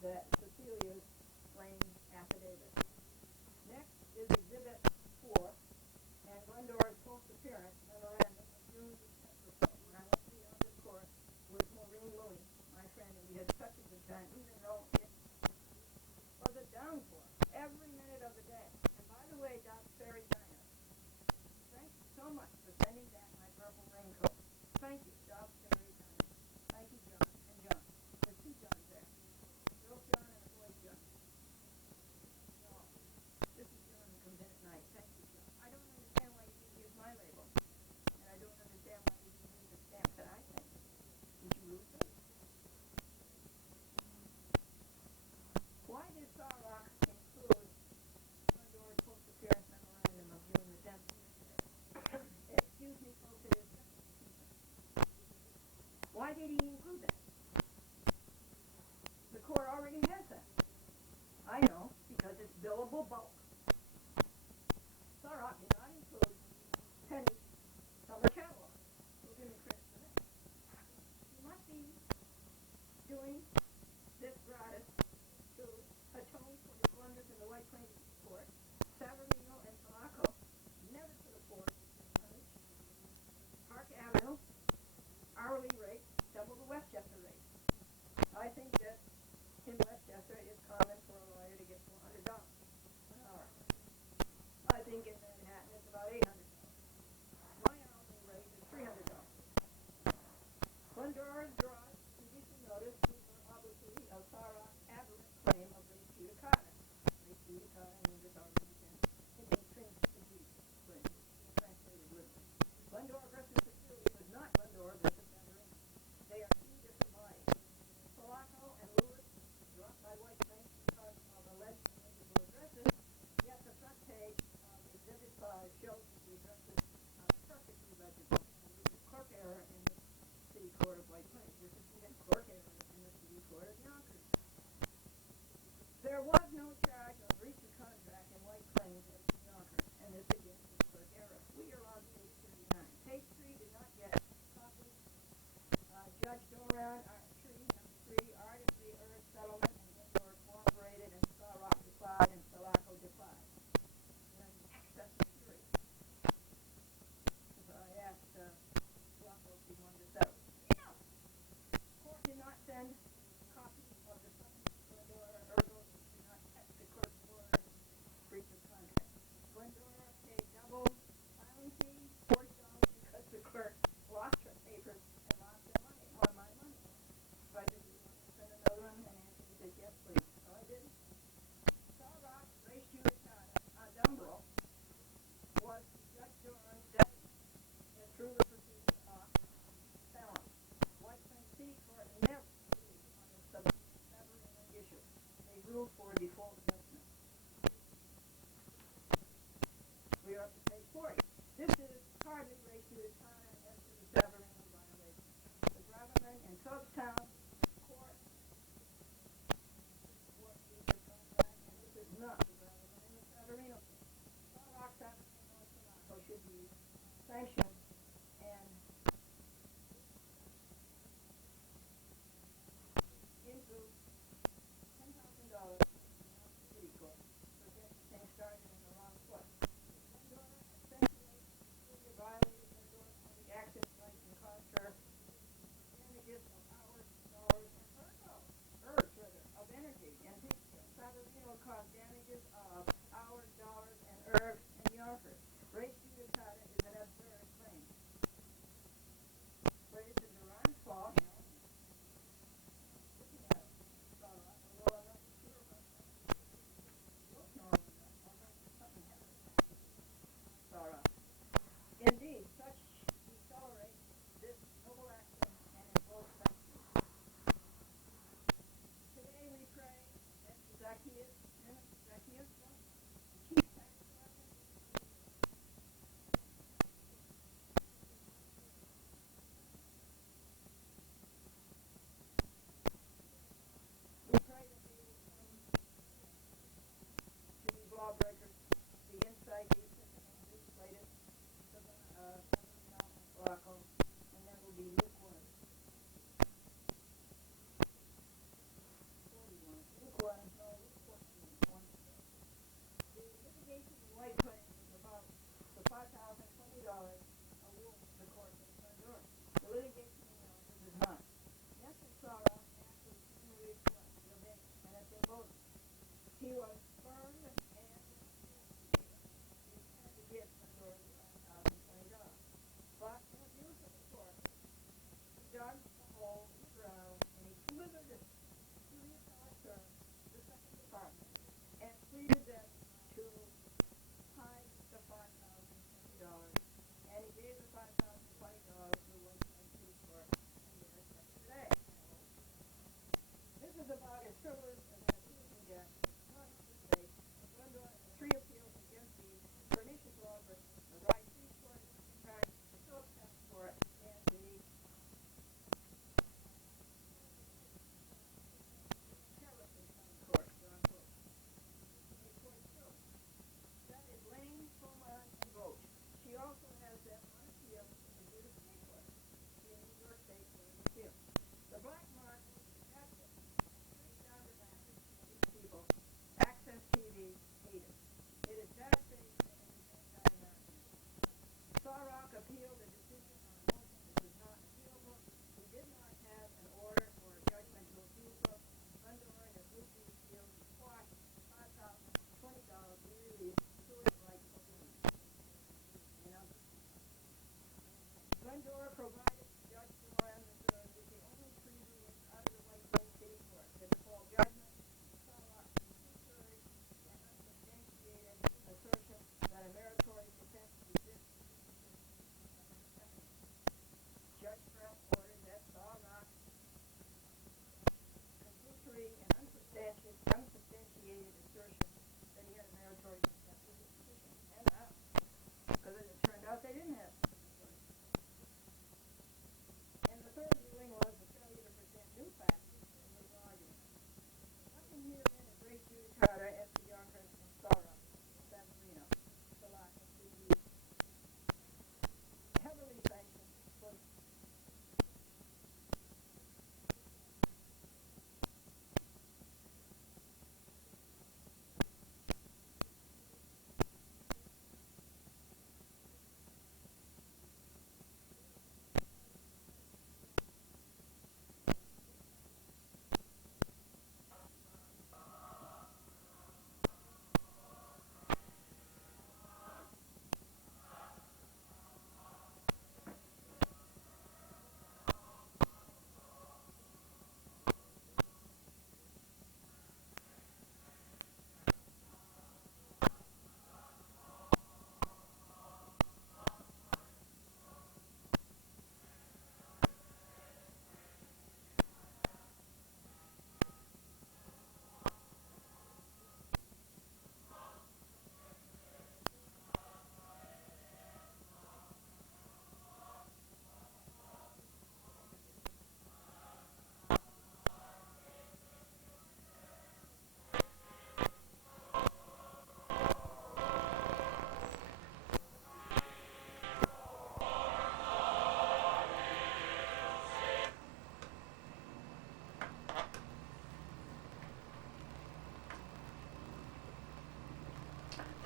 that Cecilia's claim affidavit. Next is Exhibit 4, and Glendora's post-appearance memorandum of June the 10th or so, when I went to the other court with Maureen Mooney, my friend, and we had such a good time, even though it was a downpour every minute of the day. And by the way, Dobbs Ferry Diner, thank you so much for sending back my purple raincoat. Thank you, Dobbs Ferry Diner. Thank you, John and John. There's two Johns there. Girl John and a boy John. No, this is John who comes in at night. Thank you, John. I don't understand why you didn't use my label. And I don't understand why you didn't use the stamp that I sent. Did you lose them? Why did Sarrock include Glendora's post-appearance memorandum of June the 10th? Excuse me, folks, it is. Why did he include that? The court already has that. I know, because it's billable bulk. Sarrock did not include Penny's summer catalog. We'll give him credit for that. He must be doing this gratis to atone for his blunders in the White Plains court. Savarino and Sulaco never could afford this punished. Park Avenue, hourly rate, double the Westchester rate. I think that in Westchester it is common for a lawyer to get $400 an hour. I think in Manhattan it's about $800. My hourly rate is $300. Glendora draws judicial notice to her obviously of Sarrock's aberrant claim of res judicata. Res judicata in English already been intrinsically translated literally. Glendora versus Cecilia is not Glendora versus Savarino. They are two different bodies. Sulaco and Lewis dropped by White Plains because of alleged illegible addresses, yet the front page of Exhibit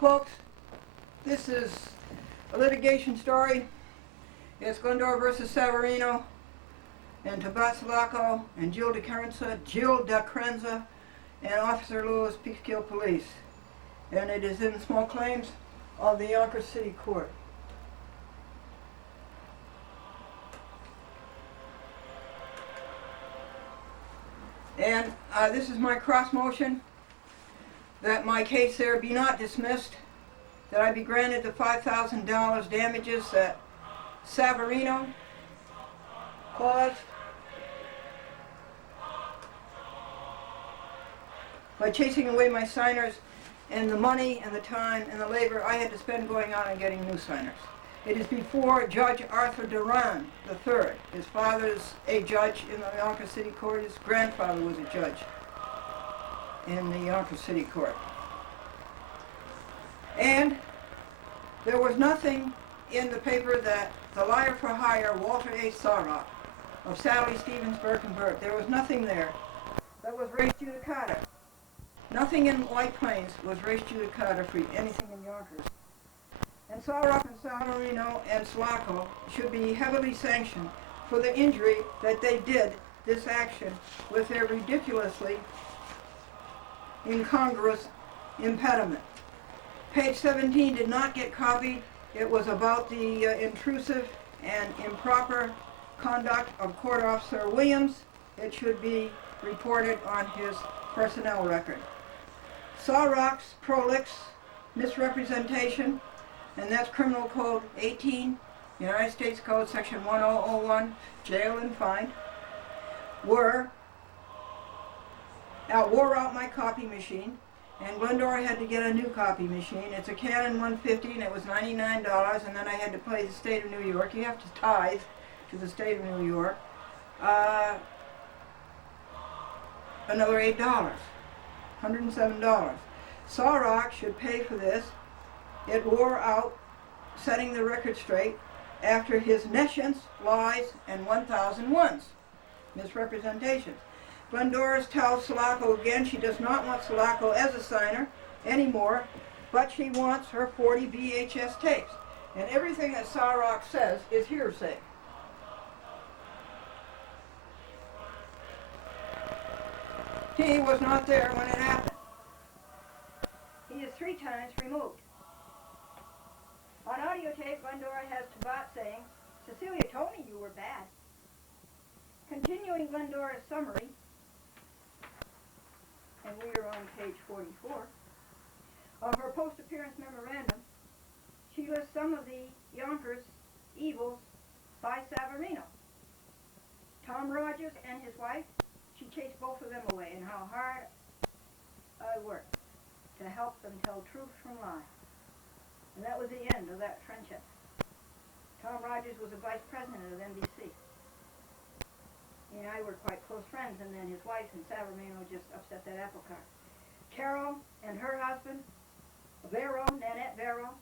Folks, this is a litigation story. It's Glendora versus Savarino and Tabat Salako and Jill DeCrenza and Officer Lewis, Peekskill Police. And it is in small claims of the Yonkers City Court. And this is my cross motion that my case there be not dismissed, that I be granted the $5,000 damages that Savarino caused by chasing away my signers and the money and the time and the labor I had to spend going out and getting new signers. It is before Judge Arthur Duran III. His father's a judge in the Yonkers City Court. His grandfather was a judge in the Yonkers City Court. And there was nothing in the paper that the liar for hire, Walter A. Sarok of Sally, Stevensburg, and Burke, there was nothing there that was res judicata. Nothing in White Plains was res judicata for anything in Yonkers. And Sarok and Savarino and Salako should be heavily sanctioned for the injury that they did this action with their ridiculously incongruous impediment. Page 17 did not get copied. It was about the intrusive and improper conduct of Court Officer Williams. It should be reported on his personnel record. Sarok's prolix misrepresentation, and that's Criminal Code 18, United States Code Section 1001, jail and fine, wore out my copy machine, and Glendora had to get a new copy machine. It's a Canon 150, and it was $99, and then I had to pay the state of New York. You have to tithe to the state of New York. Another $8, $107. Sarok should pay for this. It wore out, setting the record straight, after his nescience, lies, and 1,001s, misrepresentations. Glendora tells Salako again she does not want Salako as a signer anymore, but she wants her 40 VHS tapes. And everything that Sarok says is hearsay. He was not there when it happened. He is 3 times removed. On audio tape, Glendora has Tabat saying, "Cecilia told me you were bad." Continuing Glendora's summary, and we are on page 44, of her post-appearance memorandum, she lists some of the Yonkers evils by Savarino. Tom Rogers and his wife, she chased both of them away, and how hard I worked to help them tell truth from lies. And that was the end of that friendship. Tom Rogers was a vice president of NBC. He and I were quite close friends, and then his wife and Savarino just upset that apple cart. Carol and her husband, Vero, Nanette Vero,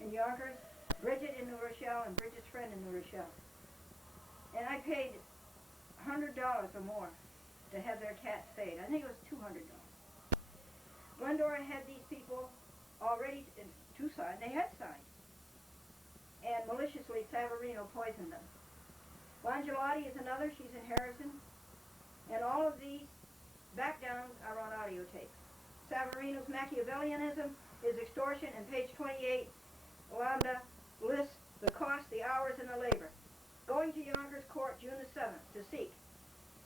in Yonkers, Bridget in New Rochelle, and Bridget's friend in New Rochelle. And I paid $100 or more to have their cats spayed. I think it was $200. Glendora had these people already to sign. They had signed. And maliciously, Savarino poisoned them. Langelotti is another. She's in Harrison. And all of these backdowns are on audio tape. Savarino's Machiavellianism is extortion, and page 28, Lambda lists the cost, the hours, and the labor. Going to Yonkers Court June the 7th to seek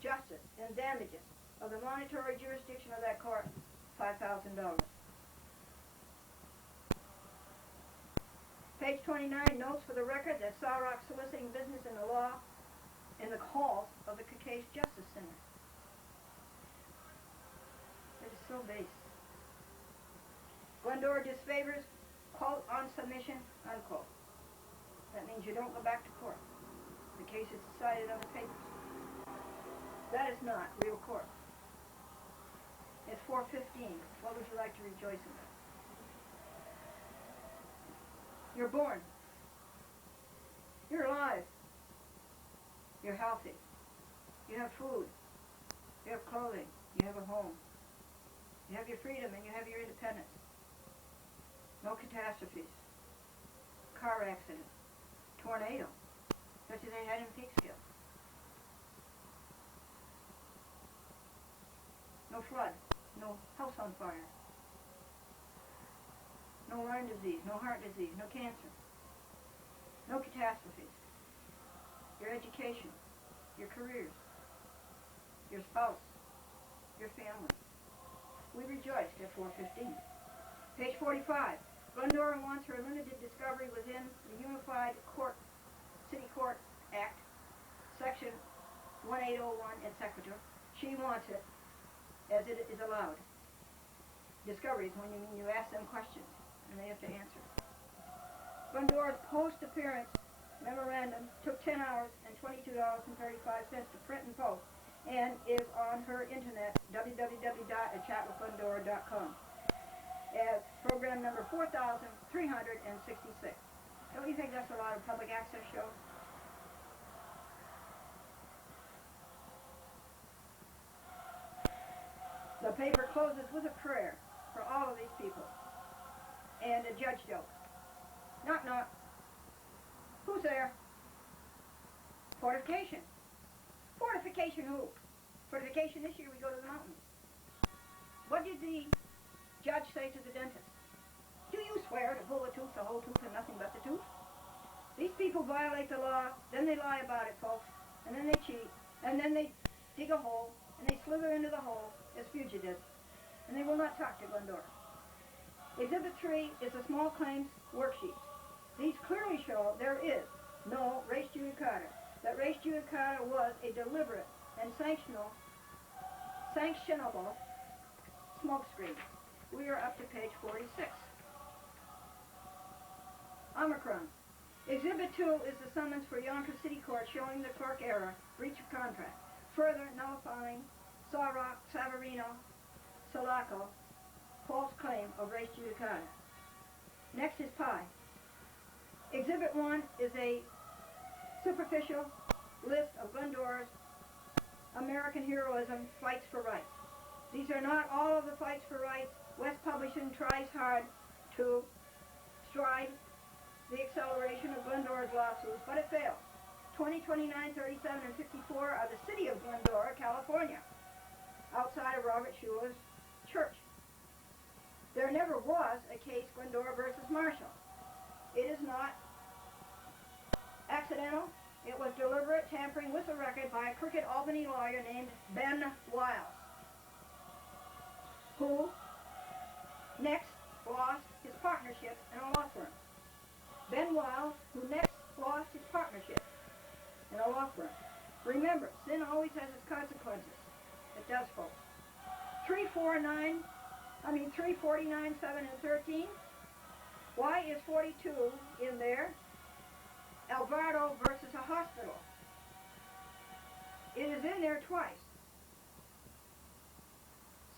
justice and damages of the monetary jurisdiction of that court, $5,000. Page 29 notes for the record that Sarok soliciting business in the law in the halls of the Caucasian Justice Center. It is so base. Glendora disfavors, quote, on submission, unquote. That means you don't go back to court. The case is decided on the papers. That is not real court. It's 4:15. What would you like to rejoice about? You're born. You're alive. You're healthy. You have food. You have clothing. You have a home. You have your freedom and you have your independence. no catastrophes, car accident, tornado, such as they had in Peekskill. No flood, no house on fire, no Lyme disease, no heart disease, no cancer, no catastrophes. Your education, your careers, your spouse, your family. We rejoiced at 4:15. Page 45. Glendora wants her limited discovery within the Unified City Court Act, Section 1801, etc. She wants it as it is allowed. Discoveries when you ask them questions and they have to answer. Glendora's post-appearance memorandum took 10 hours and $22.35 to print and post, and is on her internet, www.achatwithglendora.com, as program number 4,366. Don't you think that's a lot of public access shows? The paper closes with a prayer for all of these people, and a judge joke. Knock, knock. Who's there? Fortification. Fortification who? Fortification this year we go to the mountains. What did the judge say to the dentist? Do you swear to pull the tooth, the whole tooth, and nothing but the tooth? These people violate the law, then they lie about it, folks, and then they cheat, and then they dig a hole, and they slither into the hole as fugitives, and they will not talk to Glendora. Exhibit 3 is the small claims worksheet. These clearly show there is no res judicata, that res judicata was a deliberate and sanctionable smokescreen. We are up to page 46. Omicron. Exhibit 2 is the summons for Yonkers City Court showing the clerk error, breach of contract, further nullifying Sawrock, Savarino, Sulaco, false claim of res judicata. Next is Pi. Exhibit 1 is a superficial list of Glendora's American heroism fights for rights. These are not all of the fights for rights. West Publishing tries hard to stride the acceleration of Glendora's lawsuits, but it fails. 20, 29, 37, and 54 are the city of Glendora, California, outside of Robert Schuler's church. There never was a case Glendora versus Marshall. It is not accidental. It was deliberate tampering with the record by a crooked Albany lawyer named Ben Wiles, who next lost his partnership in a law firm. Ben Wiles, who next lost his partnership in a law firm. Remember, sin always has its consequences. It does, folks. 349, 7, and 13. Why is 42 in there? Alvarado versus a hospital. It is in there twice.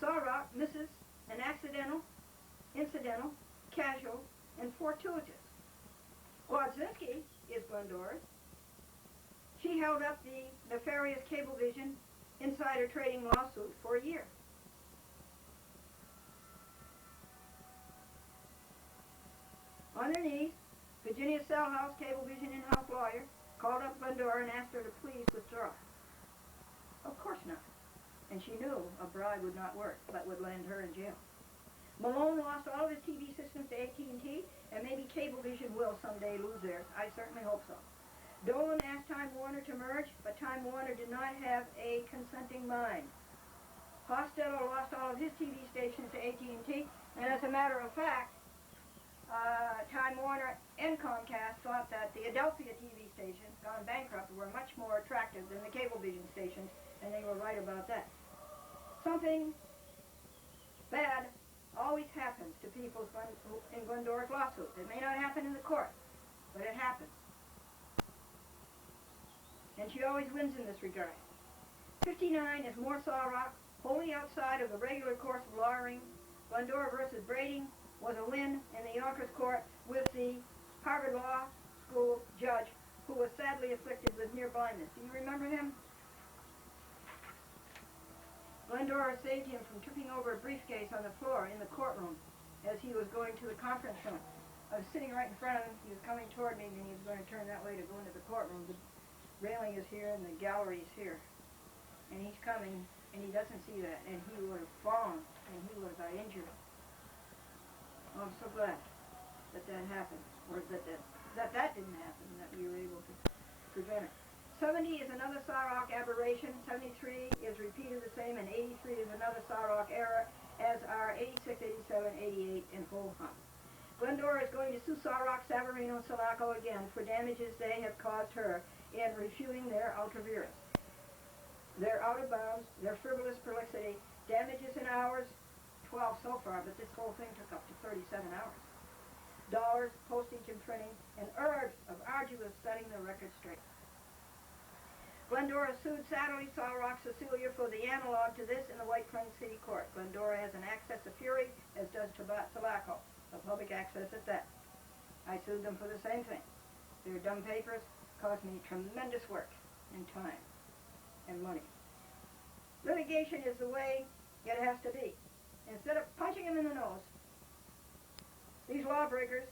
Sawrock misses an accidental, incidental, casual, and fortuitous. Wodzinski is Glendora's. She held up the nefarious Cablevision insider trading lawsuit for a year. On their knees, Virginia Sellhouse, Cablevision in-house lawyer, called up Glendora and asked her to please withdraw. Of course not. And she knew a bribe would not work, but would land her in jail. Malone lost all of his TV systems to AT&T, and maybe Cablevision will someday lose theirs. I certainly hope so. Dolan asked Time Warner to merge, but Time Warner did not have a consenting mind. Costello lost all of his TV stations to AT&T, and as a matter of fact, Time Warner and Comcast thought that the Adelphia TV stations, gone bankrupt, were much more attractive than the Cablevision stations, and they were right about that. Something bad always happens to people in Glendora's lawsuits. It may not happen in the court, but it happens. And she always wins in this regard. 59 is more Sawrock, wholly outside of the regular course of lawyering. Glendora versus Brading was a win in the Yonkers court with the Harvard Law School judge who was sadly afflicted with near blindness. Do you remember him? Glendora saved him from tripping over a briefcase on the floor in the courtroom. as he was going to the conference room. I was sitting right in front of him. He was coming toward me, and he was going to turn that way to go into the courtroom. The railing is here, and the gallery is here. And he's coming, and he doesn't see that, and he would have fallen, and he would have got injured. Oh, I'm so glad that that happened, or that didn't happen, that we were able to prevent it. 70 is another Sarok aberration, 73 is repeated the same, and 83 is another Sarok error, as are 86, 87, 88, and whole hump. Glendora is going to sue Sarok, Savarino, and Sulaco again for damages they have caused her in refuting their ultravirus. They're out of bounds, their frivolous prolixity, damages in hours, 12 so far, but this whole thing took up to 37 hours. Dollars, postage and printing, and hours of arduous setting the record straight. Glendora sued Satterley, Sarok, Cecilia for the analog to this in the White Plains City Court. Glendora has an access of fury, as does Sulaco, a public access at that. I sued them for the same thing. Their dumb papers caused me tremendous work and time and money. Litigation is the way it has to be. Instead of punching them in the nose, these lawbreakers,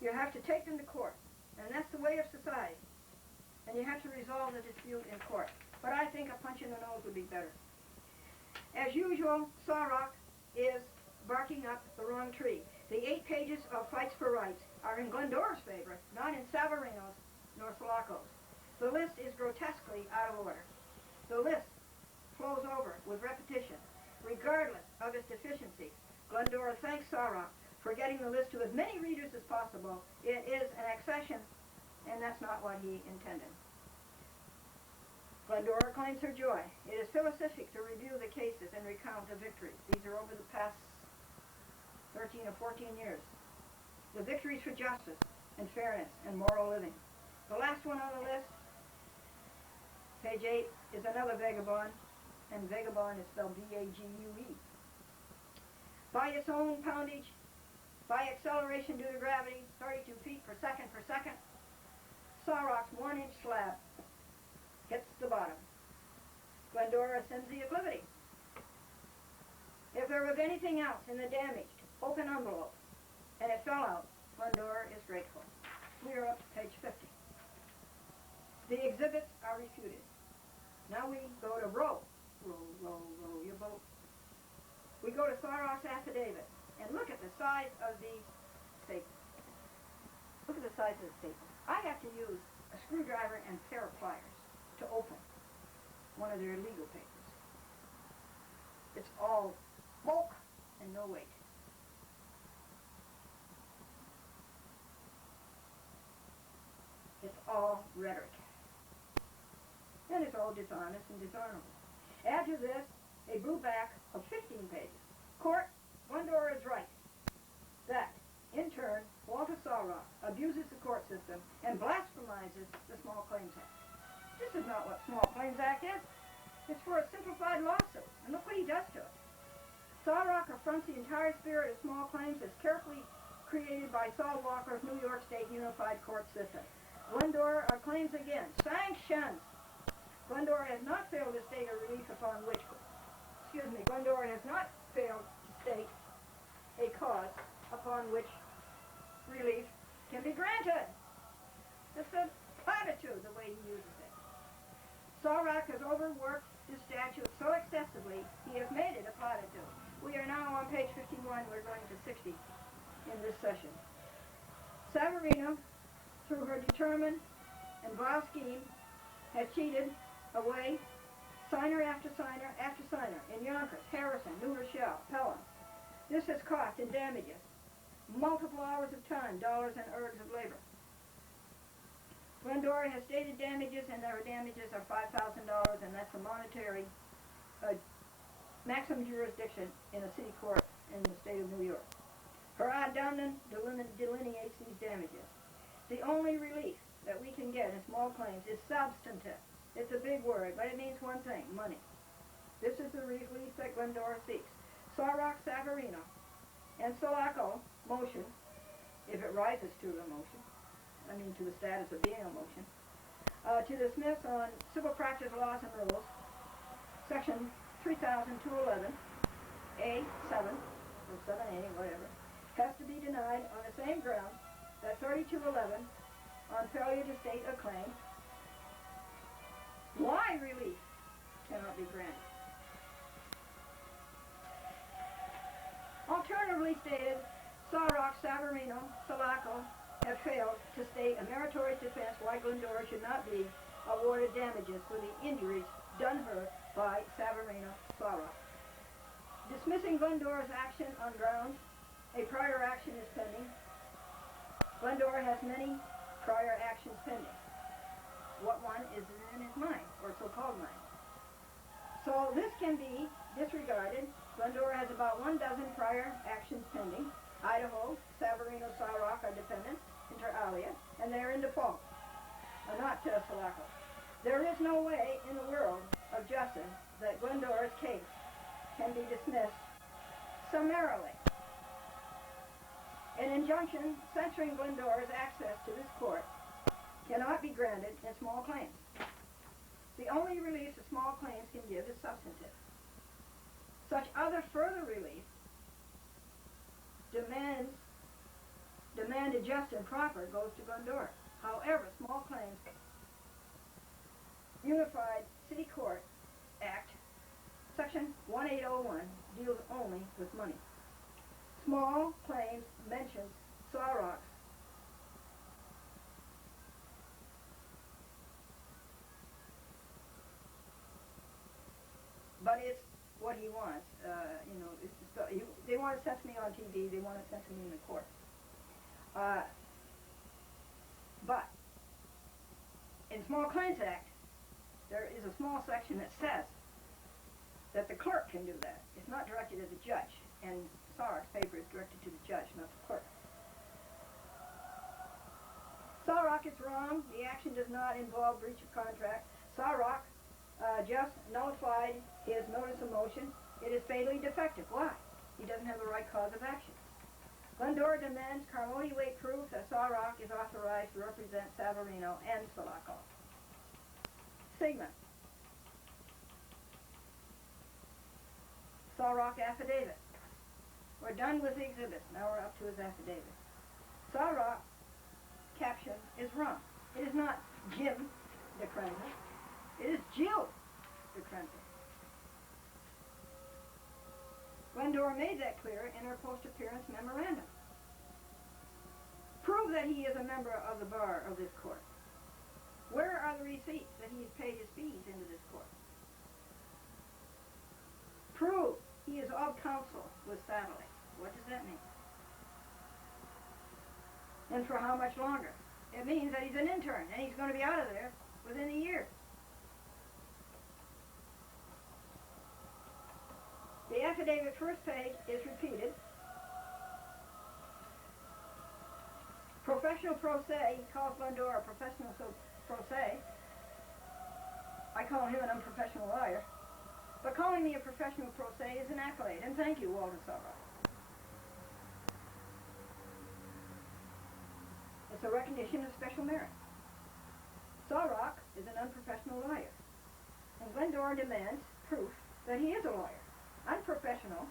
you have to take them to court. And that's the way of society. And you have to resolve the dispute in court. But I think a punch in the nose would be better. As usual, Sarok is barking up the wrong tree. The 8 pages of Fights for Rights are in Glendora's favor, not in Savarino's nor Sulaco's. The list is grotesquely out of order. The list flows over with repetition, regardless of its deficiencies. Glendora thanks Sarok for getting the list to as many readers as possible. It is an accession, and that's not what he intended. Glendora claims her joy. It is philosophic to review the cases and recount the victories. These are over the past 13 or 14 years. The victories for justice and fairness and moral living. The last one on the list, page 8, is another vagabond, and vagabond is spelled V-A-G-U-E. By its own poundage, by acceleration due to gravity, 32 feet per second, Sarok's 1-inch slab hits the bottom. Glendora ascends the acclivity. If there was anything else in the damaged open envelope and it fell out, Glendora is grateful. We are up to page 50. The exhibits are refuted. Now we go to row your boat. We go to Sarok's affidavit and look at the size of these staples. Look at the size of the staples. I have to use a screwdriver and a pair of pliers to open one of their legal papers. It's all bulk and no weight. It's all rhetoric. And it's all dishonest and dishonorable. Add to this a blue back of 15 pages. Court, Glendora is right. That, in turn, Walter Sarok abuses the court system and blasphemizes the Small Claims Act. This is not what Small Claims Act is. It's for a simplified lawsuit. And look what he does to it. Sarok affronts the entire spirit of small claims as carefully created by Saul Walker's New York State Unified Court System. Glendora claims again, sanctions. Glendora has not failed to state a relief upon which, Glendora has not failed to state a cause upon which relief can be granted. It's a platitude, the way he uses it. Sarok has overworked his statute so excessively, he has made it a platitude. We are now on page 51, we're going to 60 in this session. Savarino, through her determined and vile scheme, has cheated away signer after signer after signer in Yonkers, Harrison, New Rochelle, Pelham. This has cost in damages multiple hours of time, dollars, and hours of labor. Glendora has stated damages, and their damages are $5,000, and that's a monetary maximum jurisdiction in a city court in the state of New York. Her addendum delineates these damages. The only relief that we can get in small claims is substantive. It's a big word, but it means one thing, money. This is the relief that Glendora seeks. Sarok, Savarino, and Sulaco motion, if it rises to the motion, to the status of being a motion, to dismiss on civil practice laws and rules, section 3211, A7, or 780, whatever, has to be denied on the same ground that 3211 on failure to state a claim. Why relief cannot be granted? Alternatively stated, Sawrock, Savarino, Sulaco have failed to state a meritorious defense why Glendora should not be awarded damages for the injuries done her by Savarino Sawrock. Dismissing Glendora's action on grounds a prior action is pending. Glendora has many prior actions pending. What one is in his mind, or so-called mind. So this can be disregarded. Glendora has about 1 dozen prior actions pending. Idaho, Savarino, Sawrock are defendants, inter alia, and they're in default. Not Sulaco. There is no way in the world of justice that Glendora's case can be dismissed summarily. An injunction censoring Glendora's access to this court cannot be granted in small claims. The only relief that small claims can give is substantive. Such other further relief demanded just and proper goes to Glendora. However, small claims Unified City Court Act, Section 1801, deals only with money. Small claims mentions Sawrock's but it's what he wants. They want to censor me on TV. They want to censor me in the court. But in Small Claims Act, there is a small section that says that the clerk can do that. It's not directed at the judge, and Sawrock's paper is directed to the judge, not the clerk. Sawrock is wrong. The action does not involve breach of contract. Sawrock just nullified his notice of motion. It is fatally defective. Why? He doesn't have the right cause of action. Glendora demands Carmody weight proof that Sawrock is authorized to represent Savarino and Sulaco. Sigma. Sawrock affidavit. We're done with the exhibits. Now we're up to his affidavit. Sawrock caption is wrong. It is not Jim DeCrenza. It is Jill DeCrenza. Glendora made that clear in her post-appearance memorandum. Prove that he is a member of the bar of this court. Where are the receipts that he has paid his fees into this court? Prove he is of counsel with Satellite. What does that mean? And for how much longer? It means that he's an intern and he's going to be out of there within a year. The affidavit first page is repeated. Professional pro se, he calls Glendora a professional pro se. I call him an unprofessional lawyer. But calling me a professional pro se is an accolade, and thank you, Walter Sawrock. It's a recognition of special merit. Sawrock is an unprofessional lawyer, and Glendora demands proof that he is a lawyer. Unprofessional.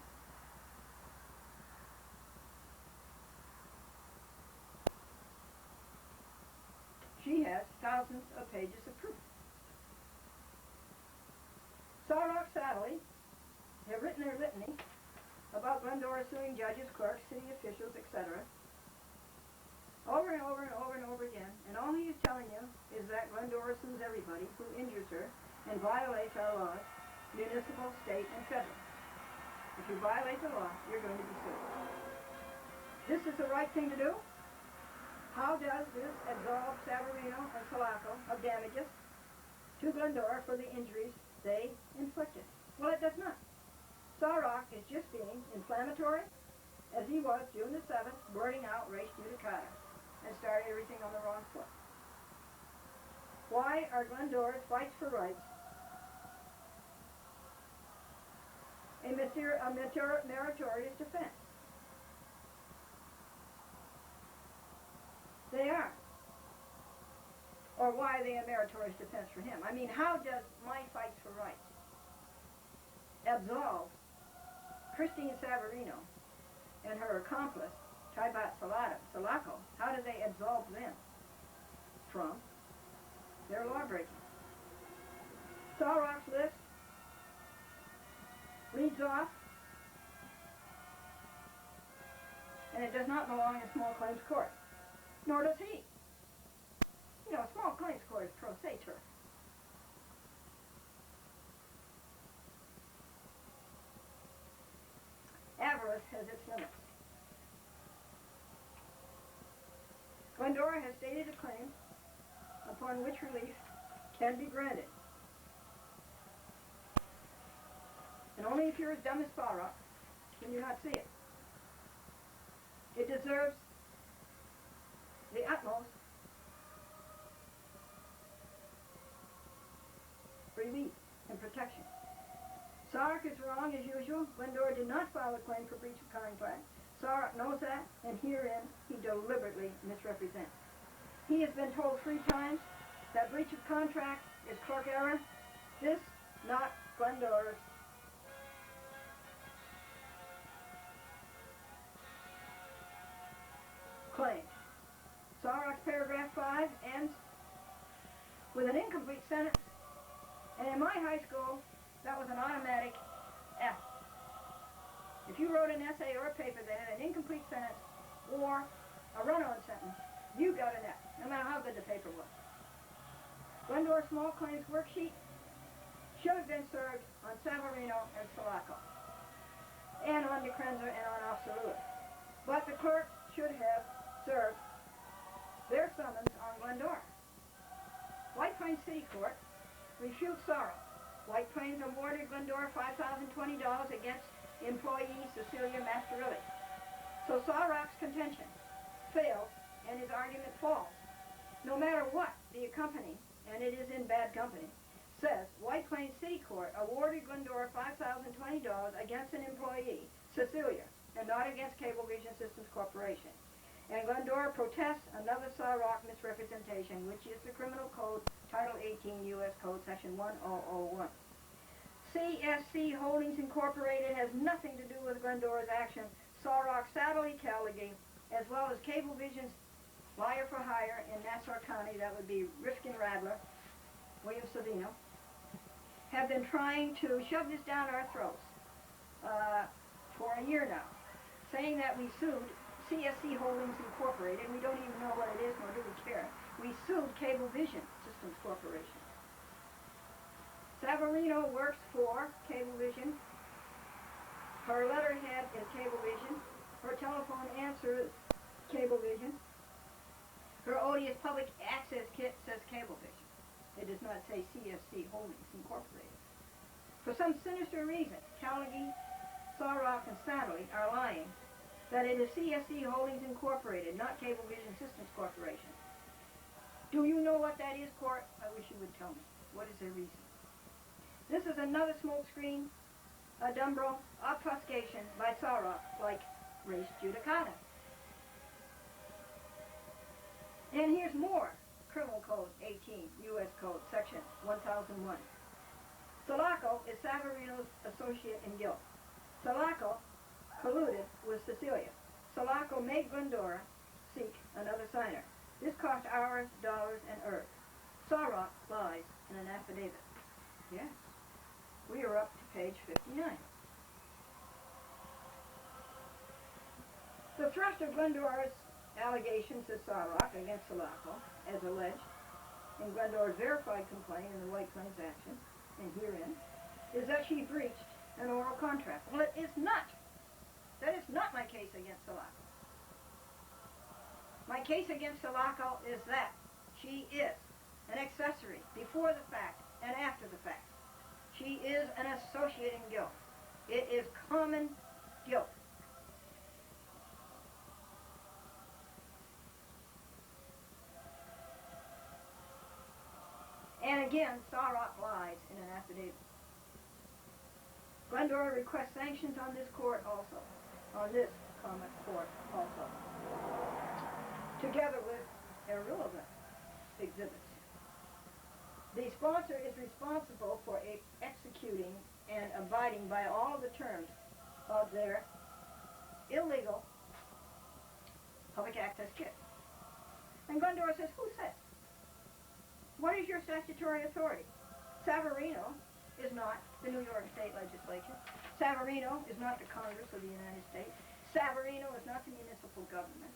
She has thousands of pages of proof. Sawrock Satellite have written their litany about Glendora suing judges, clerks, city officials, etc. over and over and over and over again. And all he is telling you is that Glendora sues everybody who injures her and violates our laws, municipal, state, and federal. If you violate the law, you're going to be sued. This is the right thing to do. How does this absolve Savarino and Sulaco of damages to Glendora for the injuries they inflicted? Well, it does not. Sawrock is just being inflammatory, as he was June the 7th, blurting out res judicata and started everything on the wrong foot. Why are Glendora's fights for rights a meritorious defense? They are. Or why are they a meritorious defense for him? I mean, how does my fights for rights absolve Christine Savarino and her accomplice, Taibat Salako, how do they absolve them from their law-breaking? Sarok's list reads off, and it does not belong in small claims court, nor does he. You know, small claims court is pro se turf. Avarice has its limits. Glendora has stated a claim upon which relief can be granted. And only if you're as dumb as Sarok can you not see it. It deserves the utmost relief and protection. Sarok is wrong as usual. Glendora did not file a claim for breach of contract. Sarok knows that, and herein he deliberately misrepresents. He has been told 3 times that breach of contract is clerk error. This, not Glendora's claim. Sarok's paragraph 5 ends with an incomplete sentence, and in my high school, that was an automatic F. If you wrote an essay or a paper that had an incomplete sentence or a run-on sentence, you got an F, no matter how good the paper was. Glendora's small claims worksheet should have been served on Savarino and Salako, and on DeCrenza and on Officer Lewis. But the clerk should have served their summons on Glendora. White Plains City Court refutes Sarok. White Plains awarded Glendora $5,020 against employee Cecilia Masterilli. So Sarok's contention fails and his argument falls. No matter what the company, and it is in bad company, says, White Plains City Court awarded Glendora $5,020 against an employee, Cecilia, and not against Cablevision Systems Corporation. And Glendora protests another Sarok misrepresentation, which is the Criminal Code, Title 18, U.S. Code, Section 1001. CSC Holdings Incorporated has nothing to do with Glendora's action. Sarok, Satterley, Callagy, as well as Cablevision's buyer for hire in Nassau County, that would be Rifkin Radler, William Savino, have been trying to shove this down our throats for a year now, saying that we sued CSC Holdings Incorporated. We don't even know what it is, nor do we care. We sued Cablevision Systems Corporation. Savarino works for Cablevision. Her letterhead is Cablevision. Her telephone answer is Cablevision. Her odious public access kit says Cablevision. It does not say CSC Holdings Incorporated. For some sinister reason, Callagy, Sarok, and Satterley are lying that it is CSC Holdings Incorporated, not Cablevision Systems Corporation. Do you know what that is, Court? I wish you would tell me. What is their reason? This is another smokescreen, a dumbro, obfuscation by Sarok, like race judicata. And here's more. Criminal Code 18, U.S. Code, Section 1001. Salako is Savarino's associate in guilt. Salako colluded with Cecilia. Salako made Glendora seek another signer. This cost hours, dollars, and earth. Sarok lies in an affidavit. Yes. We are up to page 59. The thrust of Glendora's allegations to Sarok against Salako, as alleged in Glendora's verified complaint in the White Plains action, and herein, is that she breached an oral contract. Well, it is not. That is not my case against Salako. My case against Salako is that she is an accessory before the fact and after the fact. She is an associate in guilt. It is common guilt. And again, Sarok lies in an affidavit. Glendora requests sanctions on this court also, on this common court also, together with irrelevant exhibits. The sponsor is responsible for executing and abiding by all of the terms of their illegal public access kit. And Glendora says, who said? What is your statutory authority? Savarino is not the New York State Legislature. Savarino is not the Congress of the United States. Savarino is not the municipal government.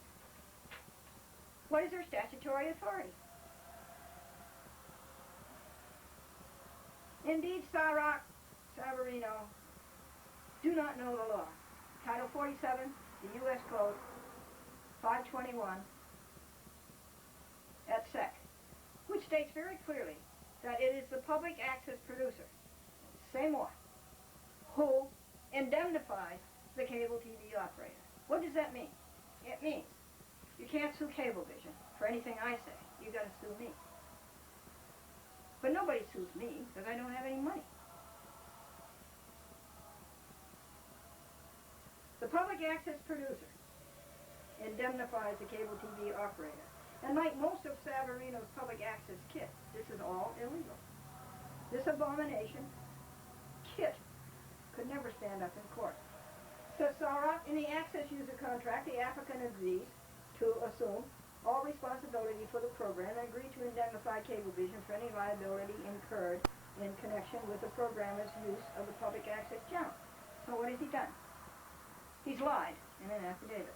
What is their statutory authority? Indeed, Savarino do not know the law. Title 47, the U.S. Code, 521, et sec, which states very clearly that it is the public access producer, say more, who indemnifies the cable TV operator. What does that mean? It means you can't sue Cablevision for anything I say. You got to sue me. But nobody sues me because I don't have any money. The public access producer indemnifies the cable TV operator. And like most of Savarino's public access kit, this is all illegal. This abomination kit could never stand up in court. So Sarat, in the access user contract, the applicant agrees to assume all responsibility for the program and agree to indemnify Cablevision for any liability incurred in connection with the programmer's use of the public access channel. So what has he done? He's lied in an affidavit.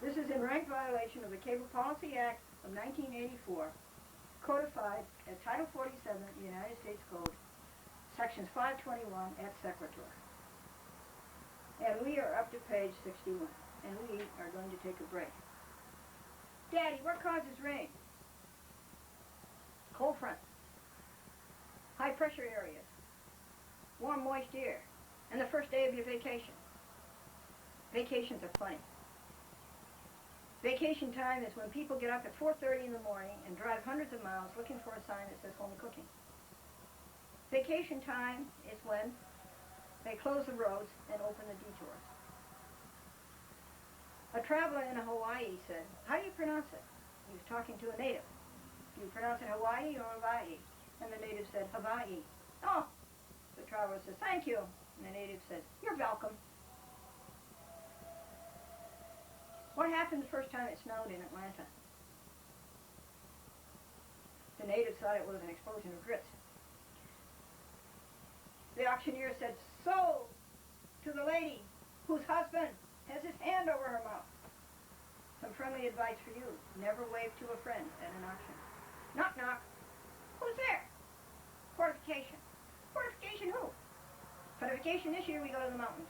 This is in rank violation of the Cable Policy Act of 1984, codified as Title 47 of the United States Code, Sections 521 et sequitur. And we are up to page 61, and we are going to take a break. Daddy, what causes rain? Cold front, high pressure areas, warm moist air, and the first day of your vacation. Vacations are funny. Vacation time is when people get up at 4:30 in the morning and drive hundreds of miles looking for a sign that says home cooking. Vacation time is when they close the roads and open the detours. A traveler in Hawaii said, how do you pronounce it? He was talking to a native. Do you pronounce it Hawaii or Hawaii? And the native said, Hawaii. Oh, the traveler says, thank you. And the native says, you're welcome. What happened the first time it snowed in Atlanta? The natives thought it was an explosion of grits. The auctioneer said, sold to the lady whose husband has his hand over her mouth. Some friendly advice for you. Never wave to a friend at an auction. Knock, knock. Who's there? Fortification. Fortification who? Fortification this year we go to the mountains.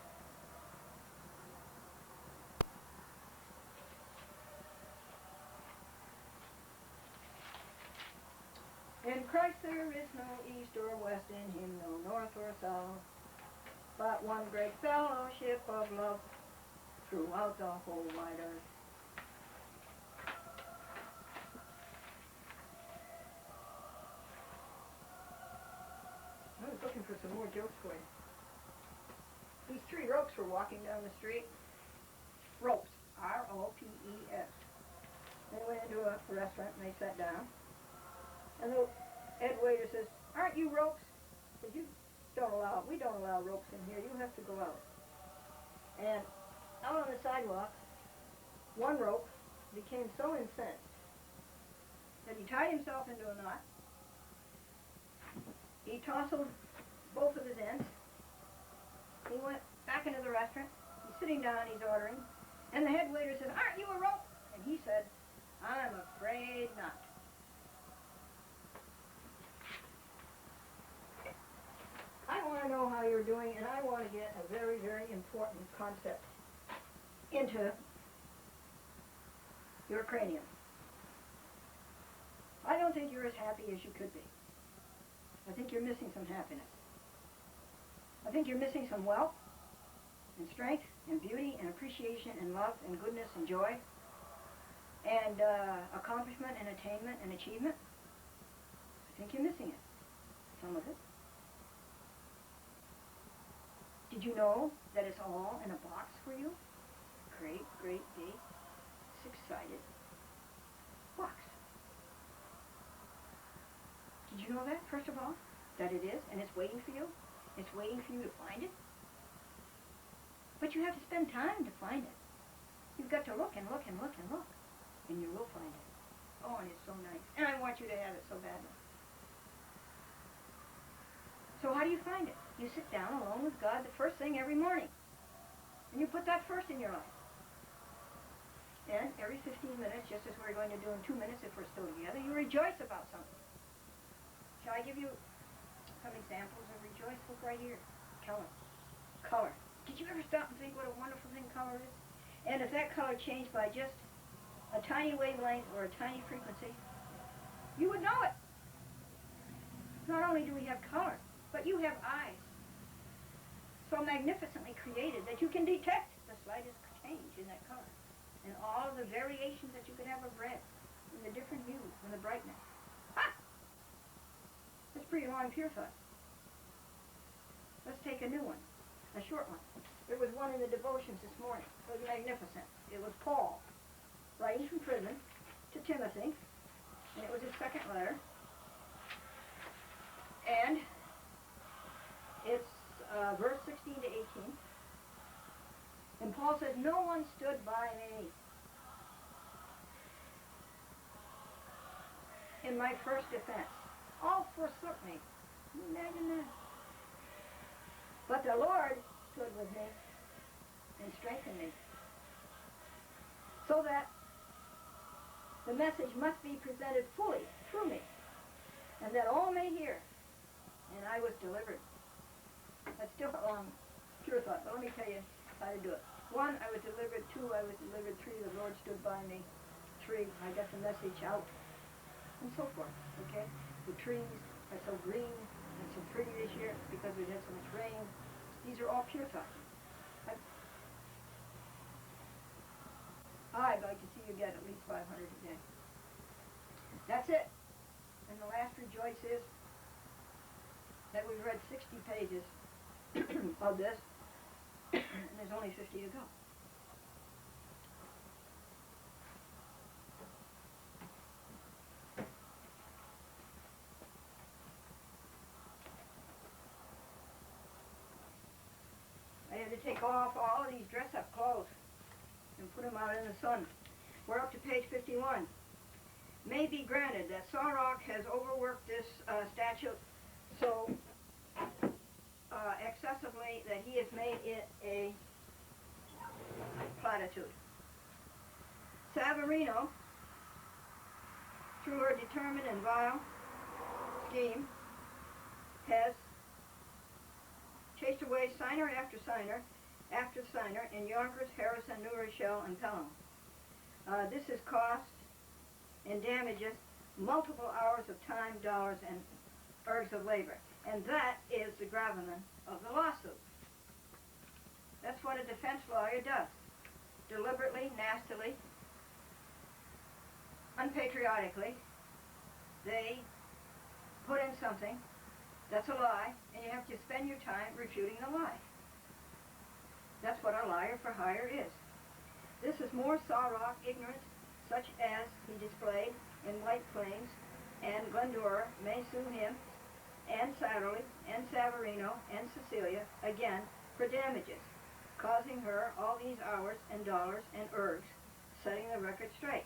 In Christ there is no east or west, in him no north or south, but one great fellowship of love throughout the whole wide earth. I was looking for some more jokes for you. These three ropes were walking down the street. Ropes, R-O-P-E-S. They went into a restaurant and they sat down. And the head waiter says, aren't you ropes? Said, we don't allow ropes in here. You have to go out. And out on the sidewalk, one rope became so incensed that he tied himself into a knot. He tousled both of his ends. He went back into the restaurant. He's sitting down, he's ordering. And the head waiter says, aren't you a rope? And he said, I'm afraid not. I want to know how you're doing, and I want to get a very, very important concept into your cranium. I don't think you're as happy as you could be. I think you're missing some happiness. I think you're missing some wealth and strength and beauty and appreciation and love and goodness and joy and accomplishment and attainment and achievement. I think you're missing it, some of it. Did you know that it's all in a box for you? Great, great, big, six-sided box. Did you know that, first of all? That it is, and it's waiting for you? It's waiting for you to find it? But you have to spend time to find it. You've got to look and look and look and look, and you will find it. Oh, and it's so nice. And I want you to have it so badly. So how do you find it? You sit down alone with God the first thing every morning. And you put that first in your life. And every 15 minutes, just as we're going to do in 2 minutes if we're still together, you rejoice about something. Shall I give you some examples of rejoice? Look right here. Color. Color. Did you ever stop and think what a wonderful thing color is? And if that color changed by just a tiny wavelength or a tiny frequency, you would know it. Not only do we have color, but you have eyes so magnificently created that you can detect the slightest change in that color and all of the variations that you could have of red and the different hues and the brightness. Ha! That's pretty long pure thought. Let's take a new one, a short one. There was one in the devotions this morning. It was magnificent. It was Paul writing from prison to Timothy, and it was his second letter. And it's verse 16 to 18. And Paul says, no one stood by me in my first defense. All forsook me. Can you imagine that? But the Lord stood with me and strengthened me, so that the message must be presented fully through me, and that all may hear. And I was delivered. That's still a long, pure thought, but let me tell you how to do it. 1, I was delivered. 2, I was delivered. 3, the Lord stood by me. 3, I got the message out, and so forth, okay? The trees are so green and so pretty this year because we had so much rain. These are all pure thoughts. I'd like to see you get at least 500 a day. That's it. And the last rejoice is that we've read 60 pages of this, and there's only 50 to go. I had to take off all of these dress-up clothes and put them out in the sun. We're up to page 51. May be granted that Sarok has overworked this statute so excessively that he has made it a platitude. Savarino, through her determined and vile scheme, has chased away signer after signer in Yonkers, Harrison, New Rochelle, and Pelham. This has cost and damages multiple hours of time, dollars, and ergs of labor. And that is the gravamen of the lawsuit. That's what a defense lawyer does. Deliberately, nastily, unpatriotically, they put in something that's a lie, and you have to spend your time refuting the lie. That's what a liar for hire is. This is more Sarok ignorance, such as he displayed in White Plains and Glendora, may sue him, and Satterley, and Savarino, and Cecilia, again, for damages, causing her all these hours and dollars and ergs, setting the record straight.